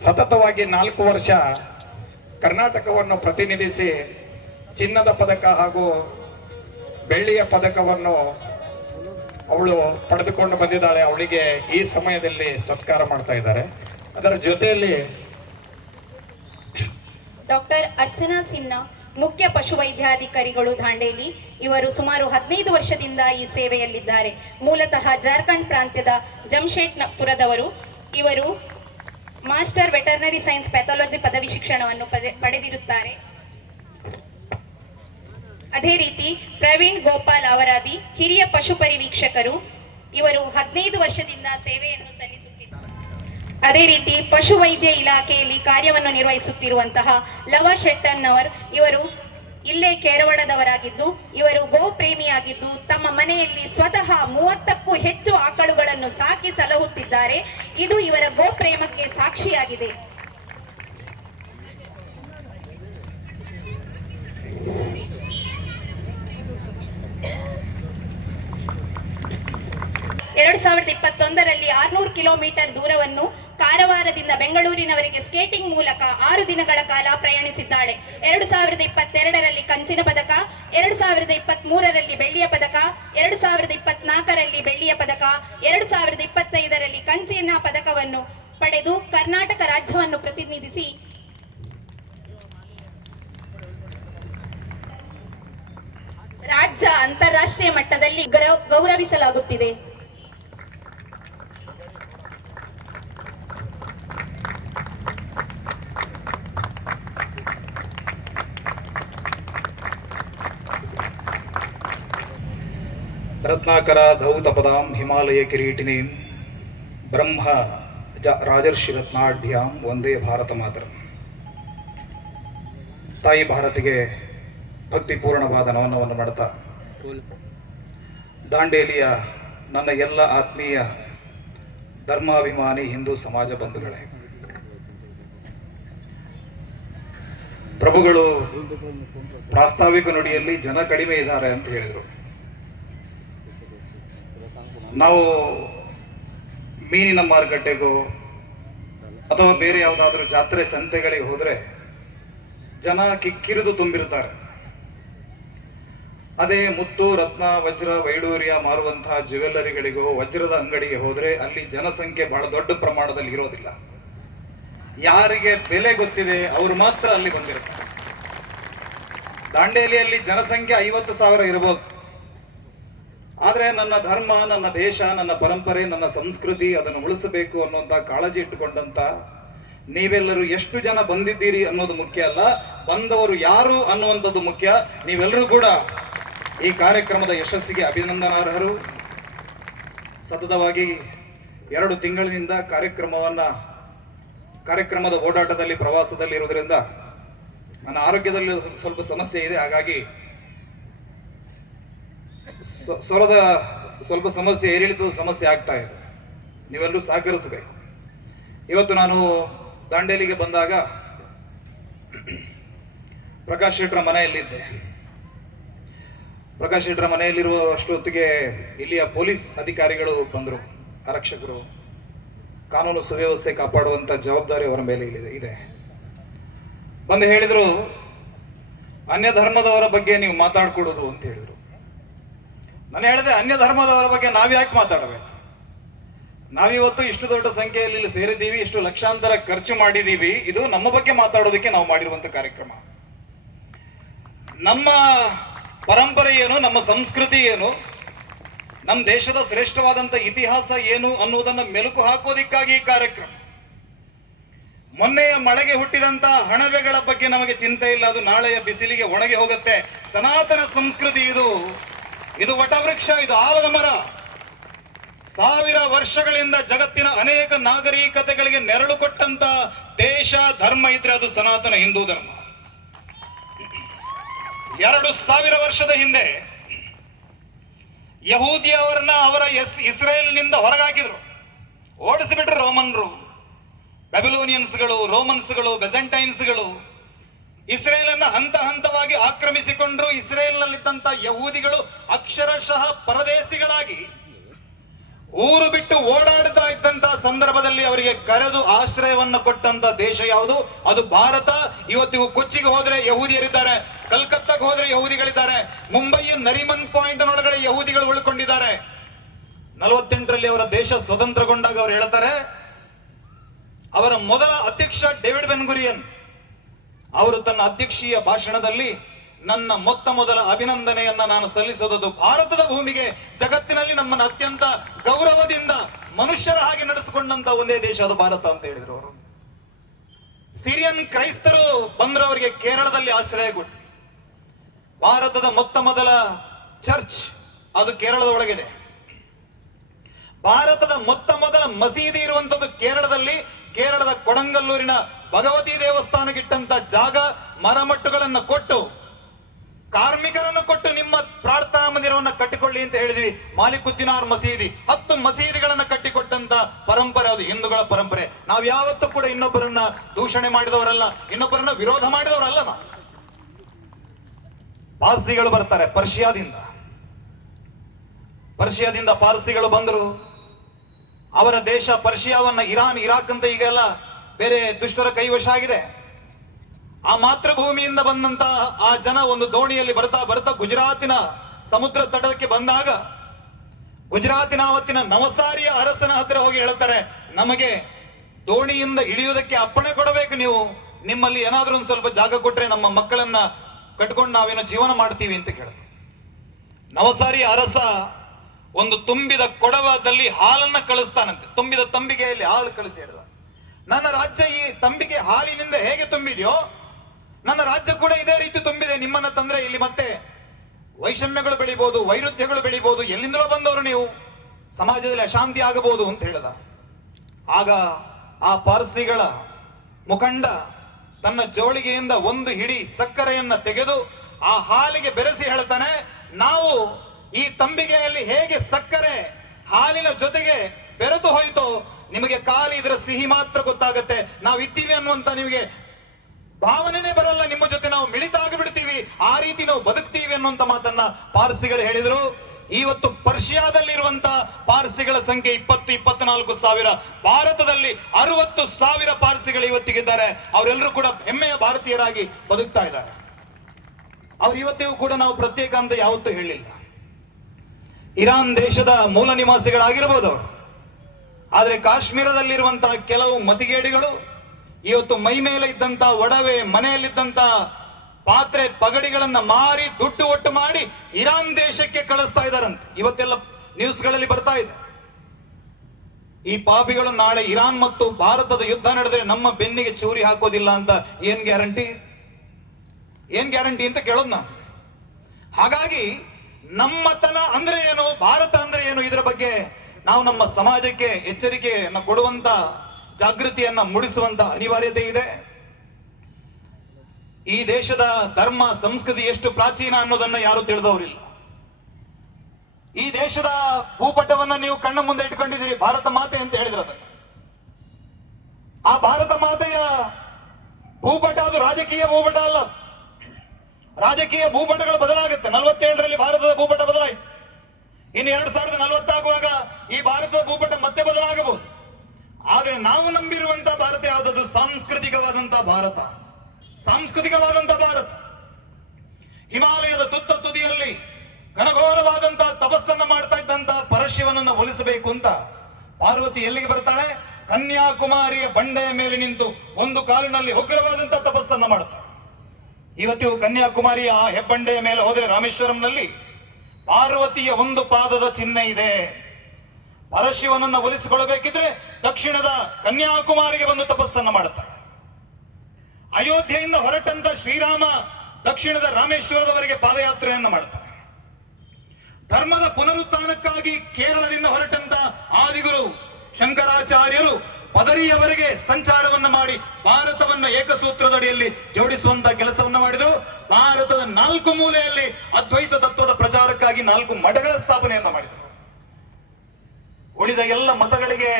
ಸತತವಾಗಿ 4 ವರ್ಷ ಕರ್ನಾಟಕವನ್ನು ಪ್ರತಿನಿಧಿಸಿ ಚಿನ್ನದ ಪದಕ ಹಾಗೂ ಬೆಳ್ಳಿಯ ಪದಕವನ್ನು ಅವಳು ಪಡೆದುಕೊಂಡು ಬಂದಿದ್ದಾಳೆ. ಅವಳಿಗೆ ಈ ಸಮಯದಲ್ಲಿ ಸತ್ಕಾರ ಮಾಡ್ತಾ ಇದ್ದಾರೆ. ಅದರ ಜೊತೆಯಲ್ಲಿ ಡಾಕ್ಟರ್ ಅರ್ಚನಾ ಸಿನ್ಹಾ, ಮುಖ್ಯ ಪಶುವೈದ್ಯಾಧಿಕಾರಿಗಳು, ದಾಂಡೇಲಿ. ಇವರು ಸುಮಾರು 15 ವರ್ಷದಿಂದ ಈ ಸೇವೆಯಲ್ಲಿದ್ದಾರೆ. ಮೂಲತಃ ಜಾರ್ಖಂಡ್ ಪ್ರಾಂತ್ಯದ ಜಮ್ಶೇಡ್ಪುರದವರು. ಇವರು ಮಾಸ್ಟರ್ ವೆಟರ್ನರಿ ಸೈನ್ಸ್ ಪ್ಯಾಥಾಲಜಿ ಪದವಿ ಶಿಕ್ಷಣವನ್ನು ಪಡೆದಿರುತ್ತಾರೆ. ಅದೇ ರೀತಿ ಪ್ರವೀಣ್ ಗೋಪಾಲ್ ಅವರಾದಿ, ಹಿರಿಯ ಪಶು ಪರಿವೀಕ್ಷಕರು. ಇವರು 15 ವರ್ಷದಿಂದ ಸೇವೆಯನ್ನು ಸಲ್ಲಿಸುತ್ತಿದ್ದಾರೆ. ಅದೇ ರೀತಿ ಪಶುವೈದ್ಯ ಇಲಾಖೆಯಲ್ಲಿ ಕಾರ್ಯವನ್ನು ನಿರ್ವಹಿಸುತ್ತಿರುವಂತಹ ಲವ ಶೆಟ್ಟನ್ನವರ್, ಇವರು ಇಲ್ಲೇ ಕೇರವಾಡದವರಾಗಿದ್ದು, ಇವರು ಗೋ ಪ್ರೇಮಿಯಾಗಿದ್ದು ತಮ್ಮ ಮನೆಯಲ್ಲಿ ಸ್ವತಃ 30ಕ್ಕೂ ಹೆಚ್ಚು ಆಕಳುಗಳನ್ನು ಸಾಕಿ ಸಲಹುತ್ತಿದ್ದಾರೆ. ಇದು ಇವರ ಗೋ ಪ್ರೇಮಕ್ಕೆ ಸಾಕ್ಷಿಯಾಗಿದೆ. ಎರಡು 2021ರಲ್ಲಿ 600 ಕಿಲೋಮೀಟರ್ ದೂರವನ್ನು ಕಾರವಾರದಿಂದ ಬೆಂಗಳೂರಿನವರೆಗೆ ಸ್ಕೇಟಿಂಗ್ ಮೂಲಕ 6 ದಿನಗಳ ಕಾಲ ಪ್ರಯಾಣಿಸಿದ್ದಾಳೆ. 2022ರಲ್ಲಿ ಕಂಚಿನ ಪದಕ, 2023ರಲ್ಲಿ ಬೆಳ್ಳಿಯ ಪದಕ, 2024ರಲ್ಲಿ ಬೆಳ್ಳಿಯ ಪದಕ, 2025ರಲ್ಲಿ ಕಂಚಿನ ಪದಕವನ್ನು ಪಡೆದು ಕರ್ನಾಟಕ ರಾಜ್ಯವನ್ನು ಪ್ರತಿನಿಧಿಸಿ ರಾಜ್ಯ ಅಂತಾರಾಷ್ಟ್ರೀಯ ಮಟ್ಟದಲ್ಲಿ ಗೌರವಿಸಲಾಗುತ್ತಿದೆ. ರತ್ನಾಕರ ಧೌತಪದಾಂ ಹಿಮಾಲಯ ಕಿರೀಟಿನೀಂ ಬ್ರಹ್ಮ ರಾಜರ್ಷಿ ರತ್ನಾಢ್ಯಾಂ ವಂದೇ ಭಾರತ ಮಾತರಂ. ತಾಯಿ ಭಾರತಿಗೆ ಭಕ್ತಿಪೂರ್ಣವಾದ ನಮನವನ್ನು ಮಾಡುತ್ತಾ, ದಾಂಡೇಲಿಯ ನನ್ನ ಎಲ್ಲ ಆತ್ಮೀಯ ಧರ್ಮಾಭಿಮಾನಿ ಹಿಂದೂ ಸಮಾಜ ಬಂಧುಗಳೇ, ಪ್ರಭುಗಳು ಪ್ರಾಸ್ತಾವಿಕ ನುಡಿಯಲ್ಲಿ ಜನ ಕಡಿಮೆ ಇದ್ದಾರೆ ಅಂತ ಹೇಳಿದರು. ನಾವು ಮೀನಿನ ಮಾರುಕಟ್ಟೆಗೋ ಅಥವಾ ಬೇರೆ ಯಾವುದಾದ್ರೂ ಜಾತ್ರೆ ಸಂತೆಗಳಿಗೆ ಹೋದರೆ ಜನ ಕಿಕ್ಕಿರಿದು ತುಂಬಿರ್ತಾರೆ. ಅದೇ ಮುತ್ತು, ರತ್ನ, ವಜ್ರ, ವೈಡೂರ್ಯ ಮಾರುವಂತಹ ಜ್ಯುವೆಲ್ಲರಿಗಳಿಗೋ ವಜ್ರದ ಅಂಗಡಿಗೆ ಹೋದರೆ ಅಲ್ಲಿ ಜನಸಂಖ್ಯೆ ಬಹಳ ದೊಡ್ಡ ಪ್ರಮಾಣದಲ್ಲಿ ಇರೋದಿಲ್ಲ. ಯಾರಿಗೆ ಬೆಲೆ ಗೊತ್ತಿದೆ ಅವರು ಮಾತ್ರ ಅಲ್ಲಿ ಬಂದಿರ್ತಾರೆ. ದಾಂಡೇಲಿಯಲ್ಲಿ ಜನಸಂಖ್ಯೆ 50,000 ಇರಬಹುದು. ಆದರೆ ನನ್ನ ಧರ್ಮ, ನನ್ನ ದೇಶ, ನನ್ನ ಪರಂಪರೆ, ನನ್ನ ಸಂಸ್ಕೃತಿ ಅದನ್ನು ಉಳಿಸಬೇಕು ಅನ್ನುವಂಥ ಕಾಳಜಿ ಇಟ್ಟುಕೊಂಡಂತ ನೀವೆಲ್ಲರೂ ಎಷ್ಟು ಜನ ಬಂದಿದ್ದೀರಿ ಅನ್ನೋದು ಮುಖ್ಯ ಅಲ್ಲ, ಬಂದವರು ಯಾರು ಅನ್ನುವಂಥದ್ದು ಮುಖ್ಯ. ನೀವೆಲ್ಲರೂ ಕೂಡ ಈ ಕಾರ್ಯಕ್ರಮದ ಯಶಸ್ಸಿಗೆ ಅಭಿನಂದನಾರ್ಹರು. ಸತತವಾಗಿ 2 ತಿಂಗಳಿನಿಂದ ಕಾರ್ಯಕ್ರಮದ ಓಡಾಟದಲ್ಲಿ, ಪ್ರವಾಸದಲ್ಲಿ ಇರೋದ್ರಿಂದ ನನ್ನ ಆರೋಗ್ಯದಲ್ಲಿ ಸ್ವಲ್ಪ ಸಮಸ್ಯೆ ಇದೆ. ಹಾಗಾಗಿ ಸ್ವರದ ಸ್ವಲ್ಪ ಸಮಸ್ಯೆ, ಏರಿಳಿತದ ಸಮಸ್ಯೆ ಆಗ್ತಾ ಇದೆ. ನೀವೆಲ್ಲರೂ ಸಹಕರಿಸಬೇಕು. ಇವತ್ತು ನಾನು ದಾಂಡೇಲಿಗೆ ಬಂದಾಗ ಪ್ರಕಾಶ್ ಶೆಟ್ಟರ ಮನೆಯಲ್ಲಿದ್ದೆ. ಪ್ರಕಾಶ್ ಶೆಟ್ಟರ ಮನೆಯಲ್ಲಿರುವ ಅಷ್ಟೊತ್ತಿಗೆ ಇಲ್ಲಿಯ ಪೊಲೀಸ್ ಅಧಿಕಾರಿಗಳು ಬಂದರು, ಆರಕ್ಷಕರು. ಕಾನೂನು ಸುವ್ಯವಸ್ಥೆ ಕಾಪಾಡುವಂತ ಜವಾಬ್ದಾರಿ ಅವರ ಮೇಲೆ ಇದೆ. ಬಂದು ಹೇಳಿದ್ರು, ಅನ್ಯ ಧರ್ಮದವರ ಬಗ್ಗೆ ನೀವು ಮಾತಾಡ್ಕೊಡೋದು ಅಂತ ಹೇಳಿದ್ರು. ನಾನು ಹೇಳಿದೆ, ಅನ್ಯ ಧರ್ಮದವರ ಬಗ್ಗೆ ನಾವ್ಯಾಕೆ ಮಾತಾಡಬೇಕು? ನಾವಿವತ್ತು ಇಷ್ಟು ದೊಡ್ಡ ಸಂಖ್ಯೆಯಲ್ಲಿ ಇಲ್ಲಿ ಸೇರಿದ್ದೀವಿ, ಇಷ್ಟು ಲಕ್ಷಾಂತರ ಖರ್ಚು ಮಾಡಿದ್ದೀವಿ. ಇದು ನಮ್ಮ ಬಗ್ಗೆ ಮಾತಾಡೋದಕ್ಕೆ ನಾವು ಮಾಡಿರುವಂತ ಕಾರ್ಯಕ್ರಮ. ನಮ್ಮ ಪರಂಪರೆ ಏನು, ನಮ್ಮ ಸಂಸ್ಕೃತಿ ಏನು, ನಮ್ಮ ದೇಶದ ಶ್ರೇಷ್ಠವಾದಂತ ಇತಿಹಾಸ ಏನು ಅನ್ನುವುದನ್ನು ಮೆಲುಕು ಹಾಕೋದಿಕ್ಕಾಗಿ ಈ ಕಾರ್ಯಕ್ರಮ. ಮೊನ್ನೆಯ ಮಳೆಗೆ ಹುಟ್ಟಿದಂತ ಹಣವೆಗಳ ಬಗ್ಗೆ ನಮಗೆ ಚಿಂತೆ ಇಲ್ಲ, ಅದು ನಾಳೆಯ ಬಿಸಿಲಿಗೆ ಒಣಗಿ ಹೋಗುತ್ತೆ. ಸನಾತನ ಸಂಸ್ಕೃತಿ ಇದು ವಟವೃಕ್ಷ, ಇದು ಆಲದ ಮರ. 1000 ವರ್ಷಗಳಿಂದ ಜಗತ್ತಿನ ಅನೇಕ ನಾಗರಿಕತೆಗಳಿಗೆ ನೆರಳು ಕೊಟ್ಟಂತ ದೇಶ, ಧರ್ಮ ಇದ್ರೆ ಅದು ಸನಾತನ ಹಿಂದೂ ಧರ್ಮ. 2000 ವರ್ಷದ ಹಿಂದೆ ಯಹೂದಿಯವರನ್ನ ಇಸ್ರೇಲ್ನಿಂದ ಹೊರಗಾಕಿದ್ರು, ಓಡಿಸಿಬಿಟ್ರು ರೋಮನ್ರು. ಬ್ಯಾಬಿಲೋನಿಯನ್ಸ್ಗಳು, ರೋಮನ್ಸ್ಗಳು, ಬೆಸೆಂಟೈನ್ಸ್ಗಳು ಇಸ್ರೇಲನ್ನ ಹಂತ ಹಂತವಾಗಿ ಆಕ್ರಮಿಸಿಕೊಂಡ್ರು. ಇಸ್ರೇಲ್ನಲ್ಲಿದ್ದಂತ ಯಹೂದಿಗಳು ಅಕ್ಷರಶಃ ಪರದೇಶಿಗಳಾಗಿ ಊರು ಬಿಟ್ಟು ಓಡಾಡ್ತಾ ಇದ್ದಂತ ಸಂದರ್ಭದಲ್ಲಿ ಅವರಿಗೆ ಕರೆದು ಆಶ್ರಯವನ್ನ ಕೊಟ್ಟಂತ ದೇಶ ಯಾವುದು? ಅದು ಭಾರತ. ಇವತ್ತಿಗೂ ಕೊಚ್ಚಿಗೆ ಹೋದ್ರೆ ಯಹೂದಿಯರಿದ್ದಾರೆ, ಕಲ್ಕತ್ತಾಗೆ ಹೋದ್ರೆ ಯಹೂದಿಗಳಿದ್ದಾರೆ, ಮುಂಬೈಯ ನರಿಮನ್ ಪಾಯಿಂಟ್ ಒಳಗಡೆ ಯಹೂದಿಗಳು ಉಳ್ಕೊಂಡಿದ್ದಾರೆ. 48ರಲ್ಲಿ ಅವರ ದೇಶ ಸ್ವತಂತ್ರಗೊಂಡಾಗ ಅವರು ಹೇಳ್ತಾರೆ, ಅವರ ಮೊದಲ ಅಧ್ಯಕ್ಷ ಡೇವಿಡ್ ಬೆನ್ ಗುರಿಯನ್ ಅವರು ತನ್ನ ಅಧ್ಯಕ್ಷೀಯ ಭಾಷಣದಲ್ಲಿ ನನ್ನ ಮೊದಲ ಅಭಿನಂದನೆಯನ್ನ ನಾನು ಸಲ್ಲಿಸೋದು ಭಾರತದ ಭೂಮಿಗೆ, ಜಗತ್ತಿನಲ್ಲಿ ನಮ್ಮನ್ನು ಅತ್ಯಂತ ಗೌರವದಿಂದ ಮನುಷ್ಯರ ಹಾಗೆ ನಡೆಸಿಕೊಂಡಂತ ಒಂದೇ ದೇಶ ಅದು ಭಾರತ ಅಂತ ಹೇಳಿದ್ರು ಅವರು. ಸಿರಿಯನ್ ಕ್ರೈಸ್ತರು ಬಂದ್ರು, ಅವರಿಗೆ ಕೇರಳದಲ್ಲಿ ಆಶ್ರಯ ಕೊಟ್ಟು. ಭಾರತದ ಮೊದಲ ಚರ್ಚ್ ಅದು ಕೇರಳದ ಒಳಗಿದೆ. ಭಾರತದ ಮೊದಲ ಮಸೀದಿ ಇರುವಂತದ್ದು ಕೇರಳದಲ್ಲಿ. ಕೇರಳದ ಕೊಡಂಗಲ್ಲೂರಿನ ಭಗವತಿ ದೇವಸ್ಥಾನಕ್ಕಿಟ್ಟಂತ ಜಾಗ, ಮರಮಟ್ಟುಗಳನ್ನು ಕೊಟ್ಟು, ಕಾರ್ಮಿಕರನ್ನು ಕೊಟ್ಟು ನಿಮ್ಮ ಪ್ರಾರ್ಥನಾ ಮಂದಿರವನ್ನು ಕಟ್ಟಿಕೊಳ್ಳಿ ಅಂತ ಹೇಳಿದ್ವಿ. ಮಾಲಿಕುದ್ದೀನಾರ್ ಮಸೀದಿ, 10 ಮಸೀದಿಗಳನ್ನ ಕಟ್ಟಿಕೊಟ್ಟಂತ ಪರಂಪರೆ ಅದು ಹಿಂದೂಗಳ ಪರಂಪರೆ. ನಾವು ಯಾವತ್ತೂ ಕೂಡ ಇನ್ನೊಬ್ಬರನ್ನ ದೂಷಣೆ ಮಾಡಿದವರಲ್ಲ, ಇನ್ನೊಬ್ಬರನ್ನ ವಿರೋಧ ಮಾಡಿದವರಲ್ಲ. ನಾವು ಪಾರ್ಸಿಗಳು ಬರ್ತಾರೆ ಪರ್ಷಿಯಾದಿಂದ ಪಾರ್ಸಿಗಳು ಬಂದರು. ಅವರ ದೇಶ ಪರ್ಷಿಯಾವನ್ನ ಇರಾನ್, ಇರಾಕ್ ಅಂತ ಈಗೆಲ್ಲ ಬೇರೆ ದುಷ್ಟರ ಕೈವಶ ಆಗಿದೆ. ಆ ಮಾತೃಭೂಮಿಯಿಂದ ಬಂದಂತ ಆ ಜನ ಒಂದು ದೋಣಿಯಲ್ಲಿ ಬರ್ತಾ ಗುಜರಾತಿನ ಸಮುದ್ರ ತಟಕ್ಕೆ ಬಂದಾಗ, ಗುಜರಾತಿನ ಆವತ್ತಿನ ನವಸಾರಿಯ ಅರಸನ ಹತ್ತಿರ ಹೋಗಿ ಹೇಳ್ತಾರೆ, ನಮಗೆ ದೋಣಿಯಿಂದ ಇಳಿಯುವುದಕ್ಕೆ ಅಪ್ಪಣೆ ಕೊಡಬೇಕು ನೀವು, ನಿಮ್ಮಲ್ಲಿ ಏನಾದ್ರೂ ಒಂದು ಸ್ವಲ್ಪ ಜಾಗ ಕೊಟ್ರೆ ನಮ್ಮ ಮಕ್ಕಳನ್ನ ಕಟ್ಕೊಂಡು ನಾವೇನೋ ಜೀವನ ಮಾಡ್ತೀವಿ ಅಂತ ಕೇಳಿದ್ರು. ನವಸಾರಿಯ ಅರಸ ಒಂದು ತುಂಬಿದ ಕೊಡವದಲ್ಲಿ ಹಾಲನ್ನ ಕಳಿಸ್ತಾನಂತೆ. ತುಂಬಿದ ತಂಬಿಗೆಯಲ್ಲಿ ಹಾಲು ಕಳಿಸಿ ಹೇಳಿದ, ನನ್ನ ರಾಜ್ಯ ಈ ತಂಬಿಗೆ ಹಾಲಿನಿಂದ ಹೇಗೆ ತುಂಬಿದೆಯೋ ನನ್ನ ರಾಜ್ಯ ಕೂಡ ಇದೇ ರೀತಿ ತುಂಬಿದೆ. ನಿಮ್ಮನ್ನ ತಂದ್ರೆ ಇಲ್ಲಿ ಮತ್ತೆ ವೈಷಮ್ಯಗಳು ಬೆಳಿಬಹುದು, ವೈರುಧ್ಯಗಳು ಬೆಳಿಬಹುದು, ಎಲ್ಲಿಂದಲೋ ಬಂದವರು ನೀವು, ಸಮಾಜದಲ್ಲಿ ಅಶಾಂತಿ ಆಗಬಹುದು ಅಂತ ಹೇಳಿದ. ಆಗ ಆ ಪಾರ್ಸಿಗಳ ಮುಖಂಡ ತನ್ನ ಜೋಳಿಗೆಯಿಂದ ಒಂದು ಹಿಡಿ ಸಕ್ಕರೆಯನ್ನ ತೆಗೆದು ಆ ಹಾಲಿಗೆ ಬೆರೆಸಿ ಹೇಳ್ತಾನೆ, ನಾವು ಈ ತಂಬಿಗೆಯಲ್ಲಿ ಹೇಗೆ ಸಕ್ಕರೆ ಹಾಲಿನ ಜೊತೆಗೆ ಬೆರೆತು ಹೋಯಿತೋ ನಿಮಗೆ ಖಾಲಿ ಇದರ ಸಿಹಿ ಮಾತ್ರ ಗೊತ್ತಾಗತ್ತೆ, ನಾವಿದ್ದೀವಿ ಅನ್ನುವಂತ ನಿಮಗೆ ಭಾವನೆನೇ ಬರಲ್ಲ, ನಿಮ್ಮ ಜೊತೆ ನಾವು ಮಿಳಿತಾಗಿ ಬಿಡ್ತೀವಿ, ಆ ರೀತಿ ನಾವು ಬದುಕ್ತೀವಿ ಅನ್ನುವಂತ ಮಾತನ್ನ ಪಾರ್ಸಿಗಳು ಹೇಳಿದ್ರು. ಇವತ್ತು ಪರ್ಷಿಯಾದಲ್ಲಿರುವಂತ ಪಾರ್ಸಿಗಳ ಸಂಖ್ಯೆ 20-24 ಸಾವಿರ. ಭಾರತದಲ್ಲಿ 60,000 ಪಾರ್ಸಿಗಳು ಇವತ್ತಿಗಿದ್ದಾರೆ. ಅವರೆಲ್ಲರೂ ಕೂಡ ಹೆಮ್ಮೆಯ ಭಾರತೀಯರಾಗಿ ಬದುಕ್ತಾ ಇದ್ದಾರೆ. ಅವ್ರು ಇವತ್ತಿಗೂ ಕೂಡ ನಾವು ಪ್ರತ್ಯೇಕ ಅಂತ ಯಾವತ್ತೂ ಹೇಳಿಲ್ಲ. ಇರಾನ್ ದೇಶದ ಮೂಲ ನಿವಾಸಿಗಳಾಗಿರ್ಬೋದು ಅವರು, ಆದ್ರೆ ಕಾಶ್ಮೀರದಲ್ಲಿರುವಂತಹ ಕೆಲವು ಮತಿಗೇಡಿಗಳು ಇವತ್ತು ಮೈ ಮೇಲೆ ಇದ್ದಂತ ಒಡವೆ, ಮನೆಯಲ್ಲಿದ್ದಂತ ಪಾತ್ರೆ ಪಗಡಿಗಳನ್ನ ಮಾರಿ ದುಡ್ಡು ಒಟ್ಟು ಮಾಡಿ ಇರಾನ್ ದೇಶಕ್ಕೆ ಕಳಿಸ್ತಾ ಇದ್ದಾರಂತೆ. ಇವತ್ತೆಲ್ಲ ನ್ಯೂಸ್ಗಳಲ್ಲಿ ಬರ್ತಾ ಇದೆ. ಈ ಪಾಪಿಗಳು ನಾಳೆ ಇರಾನ್ ಮತ್ತು ಭಾರತದ ಯುದ್ಧ ನಡೆದ್ರೆ ನಮ್ಮ ಬೆನ್ನಿಗೆ ಚೂರಿ ಹಾಕೋದಿಲ್ಲ ಅಂತ ಏನ್ ಗ್ಯಾರಂಟಿ ಅಂತ ಕೇಳೋದು ನಾನು. ಹಾಗಾಗಿ ನಮ್ಮತನ ಅಂದ್ರೆ ಏನು, ಭಾರತ ಅಂದ್ರೆ ಏನು, ಇದರ ಬಗ್ಗೆ ನಾವು ನಮ್ಮ ಸಮಾಜಕ್ಕೆ ಎಚ್ಚರಿಕೆಯನ್ನು ಕೊಡುವಂತ, ಜಾಗೃತಿಯನ್ನ ಮೂಡಿಸುವಂತ ಅನಿವಾರ್ಯತೆ ಇದೆ. ಈ ದೇಶದ ಧರ್ಮ ಸಂಸ್ಕೃತಿ ಎಷ್ಟು ಪ್ರಾಚೀನ ಅನ್ನೋದನ್ನ ಯಾರು ತಿಳಿದವರಿಲ್ಲ. ಈ ದೇಶದ ಭೂಪಟವನ್ನ ನೀವು ಕಣ್ಣ ಮುಂದೆ ಇಟ್ಕೊಂಡಿದ್ದೀರಿ, ಭಾರತ ಮಾತೆ ಅಂತ ಹೇಳಿದ್ರು. ಅದನ್ನ ಆ ಭಾರತ ಮಾತೆಯ ಭೂಪಟ ಅದು ರಾಜಕೀಯ ಭೂಪಟ ಅಲ್ಲ. ರಾಜಕೀಯ ಭೂಪಟಗಳು ಬದಲಾಗುತ್ತೆ. 47ರಲ್ಲಿ ಭಾರತದ ಭೂಪಟ ಬದಲಾಯಿತು. ಇನ್ನು 2040 ಆಗುವಾಗ ಈ ಭಾರತದ ಭೂಪಟ ಮತ್ತೆ ಬದಲಾಗಬಹುದು. ಆದ್ರೆ ನಾವು ನಂಬಿರುವಂತ ಭಾರತ ಯಾವುದದು? ಸಾಂಸ್ಕೃತಿಕವಾದಂತ ಭಾರತ. ಹಿಮಾಲಯದ ತುತ್ತ ತುದಿಯಲ್ಲಿ ಘನಘೋರವಾದಂತಹ ತಪಸ್ಸನ್ನ ಮಾಡ್ತಾ ಇದ್ದಂತಹ ಪರಶಿವನನ್ನ ಒಲಿಸಬೇಕು ಅಂತ ಪಾರ್ವತಿ ಎಲ್ಲಿಗೆ ಬರ್ತಾಳೆ? ಕನ್ಯಾಕುಮಾರಿಯ ಬಂಡೆಯ ಮೇಲೆ ನಿಂತು ಒಂದು ಕಾಲಿನಲ್ಲಿ ಉಗ್ರವಾದಂತಹ ತಪಸ್ಸನ್ನ ಮಾಡ್ತಾಳೆ. ಇವತ್ತಿಗೂ ಕನ್ಯಾಕುಮಾರಿಯ ಹೆಬ್ಬಂಡೆಯ ಮೇಲೆ ಹೋದ್ರೆ ರಾಮೇಶ್ವರಂನಲ್ಲಿ ಪಾರ್ವತಿಯ ಒಂದು ಪಾದದ ಚಿಹ್ನೆ ಇದೆ. ಪರಶಿವನನ್ನ ಒಲಿಸಿಕೊಳ್ಳಬೇಕಿದ್ರೆ ದಕ್ಷಿಣದ ಕನ್ಯಾಕುಮಾರಿಗೆ ಬಂದು ತಪಸ್ಸನ್ನ ಮಾಡುತ್ತಾರೆ. ಅಯೋಧ್ಯೆಯಿಂದ ಹೊರಟಂತ ಶ್ರೀರಾಮ ದಕ್ಷಿಣದ ರಾಮೇಶ್ವರದವರೆಗೆ ಪಾದಯಾತ್ರೆಯನ್ನ ಮಾಡ್ತಾರೆ. ಧರ್ಮದ ಪುನರುತ್ಥಾನಕ್ಕಾಗಿ ಕೇರಳದಿಂದ ಹೊರಟಂತ ಆದಿಗುರು ಶಂಕರಾಚಾರ್ಯರು ಪದರಿಯವರೆಗೆ ಸಂಚಾರವನ್ನ ಮಾಡಿ ಭಾರತವನ್ನ ಏಕಸೂತ್ರದಡಿಯಲ್ಲಿ ಜೋಡಿಸುವಂತ ಕೆಲಸವನ್ನ ಮಾಡಿದರು. ಭಾರತದ 4 ಮೂಲೆಯಲ್ಲಿ ಅದ್ವೈತ ತತ್ವದ ಪ್ರಚಾರಕ್ಕಾಗಿ 4 ಮಠಗಳ ಸ್ಥಾಪನೆಯನ್ನ ಮಾಡಿದರು. ಉಳಿದ ಎಲ್ಲ ಮತಗಳಿಗೆ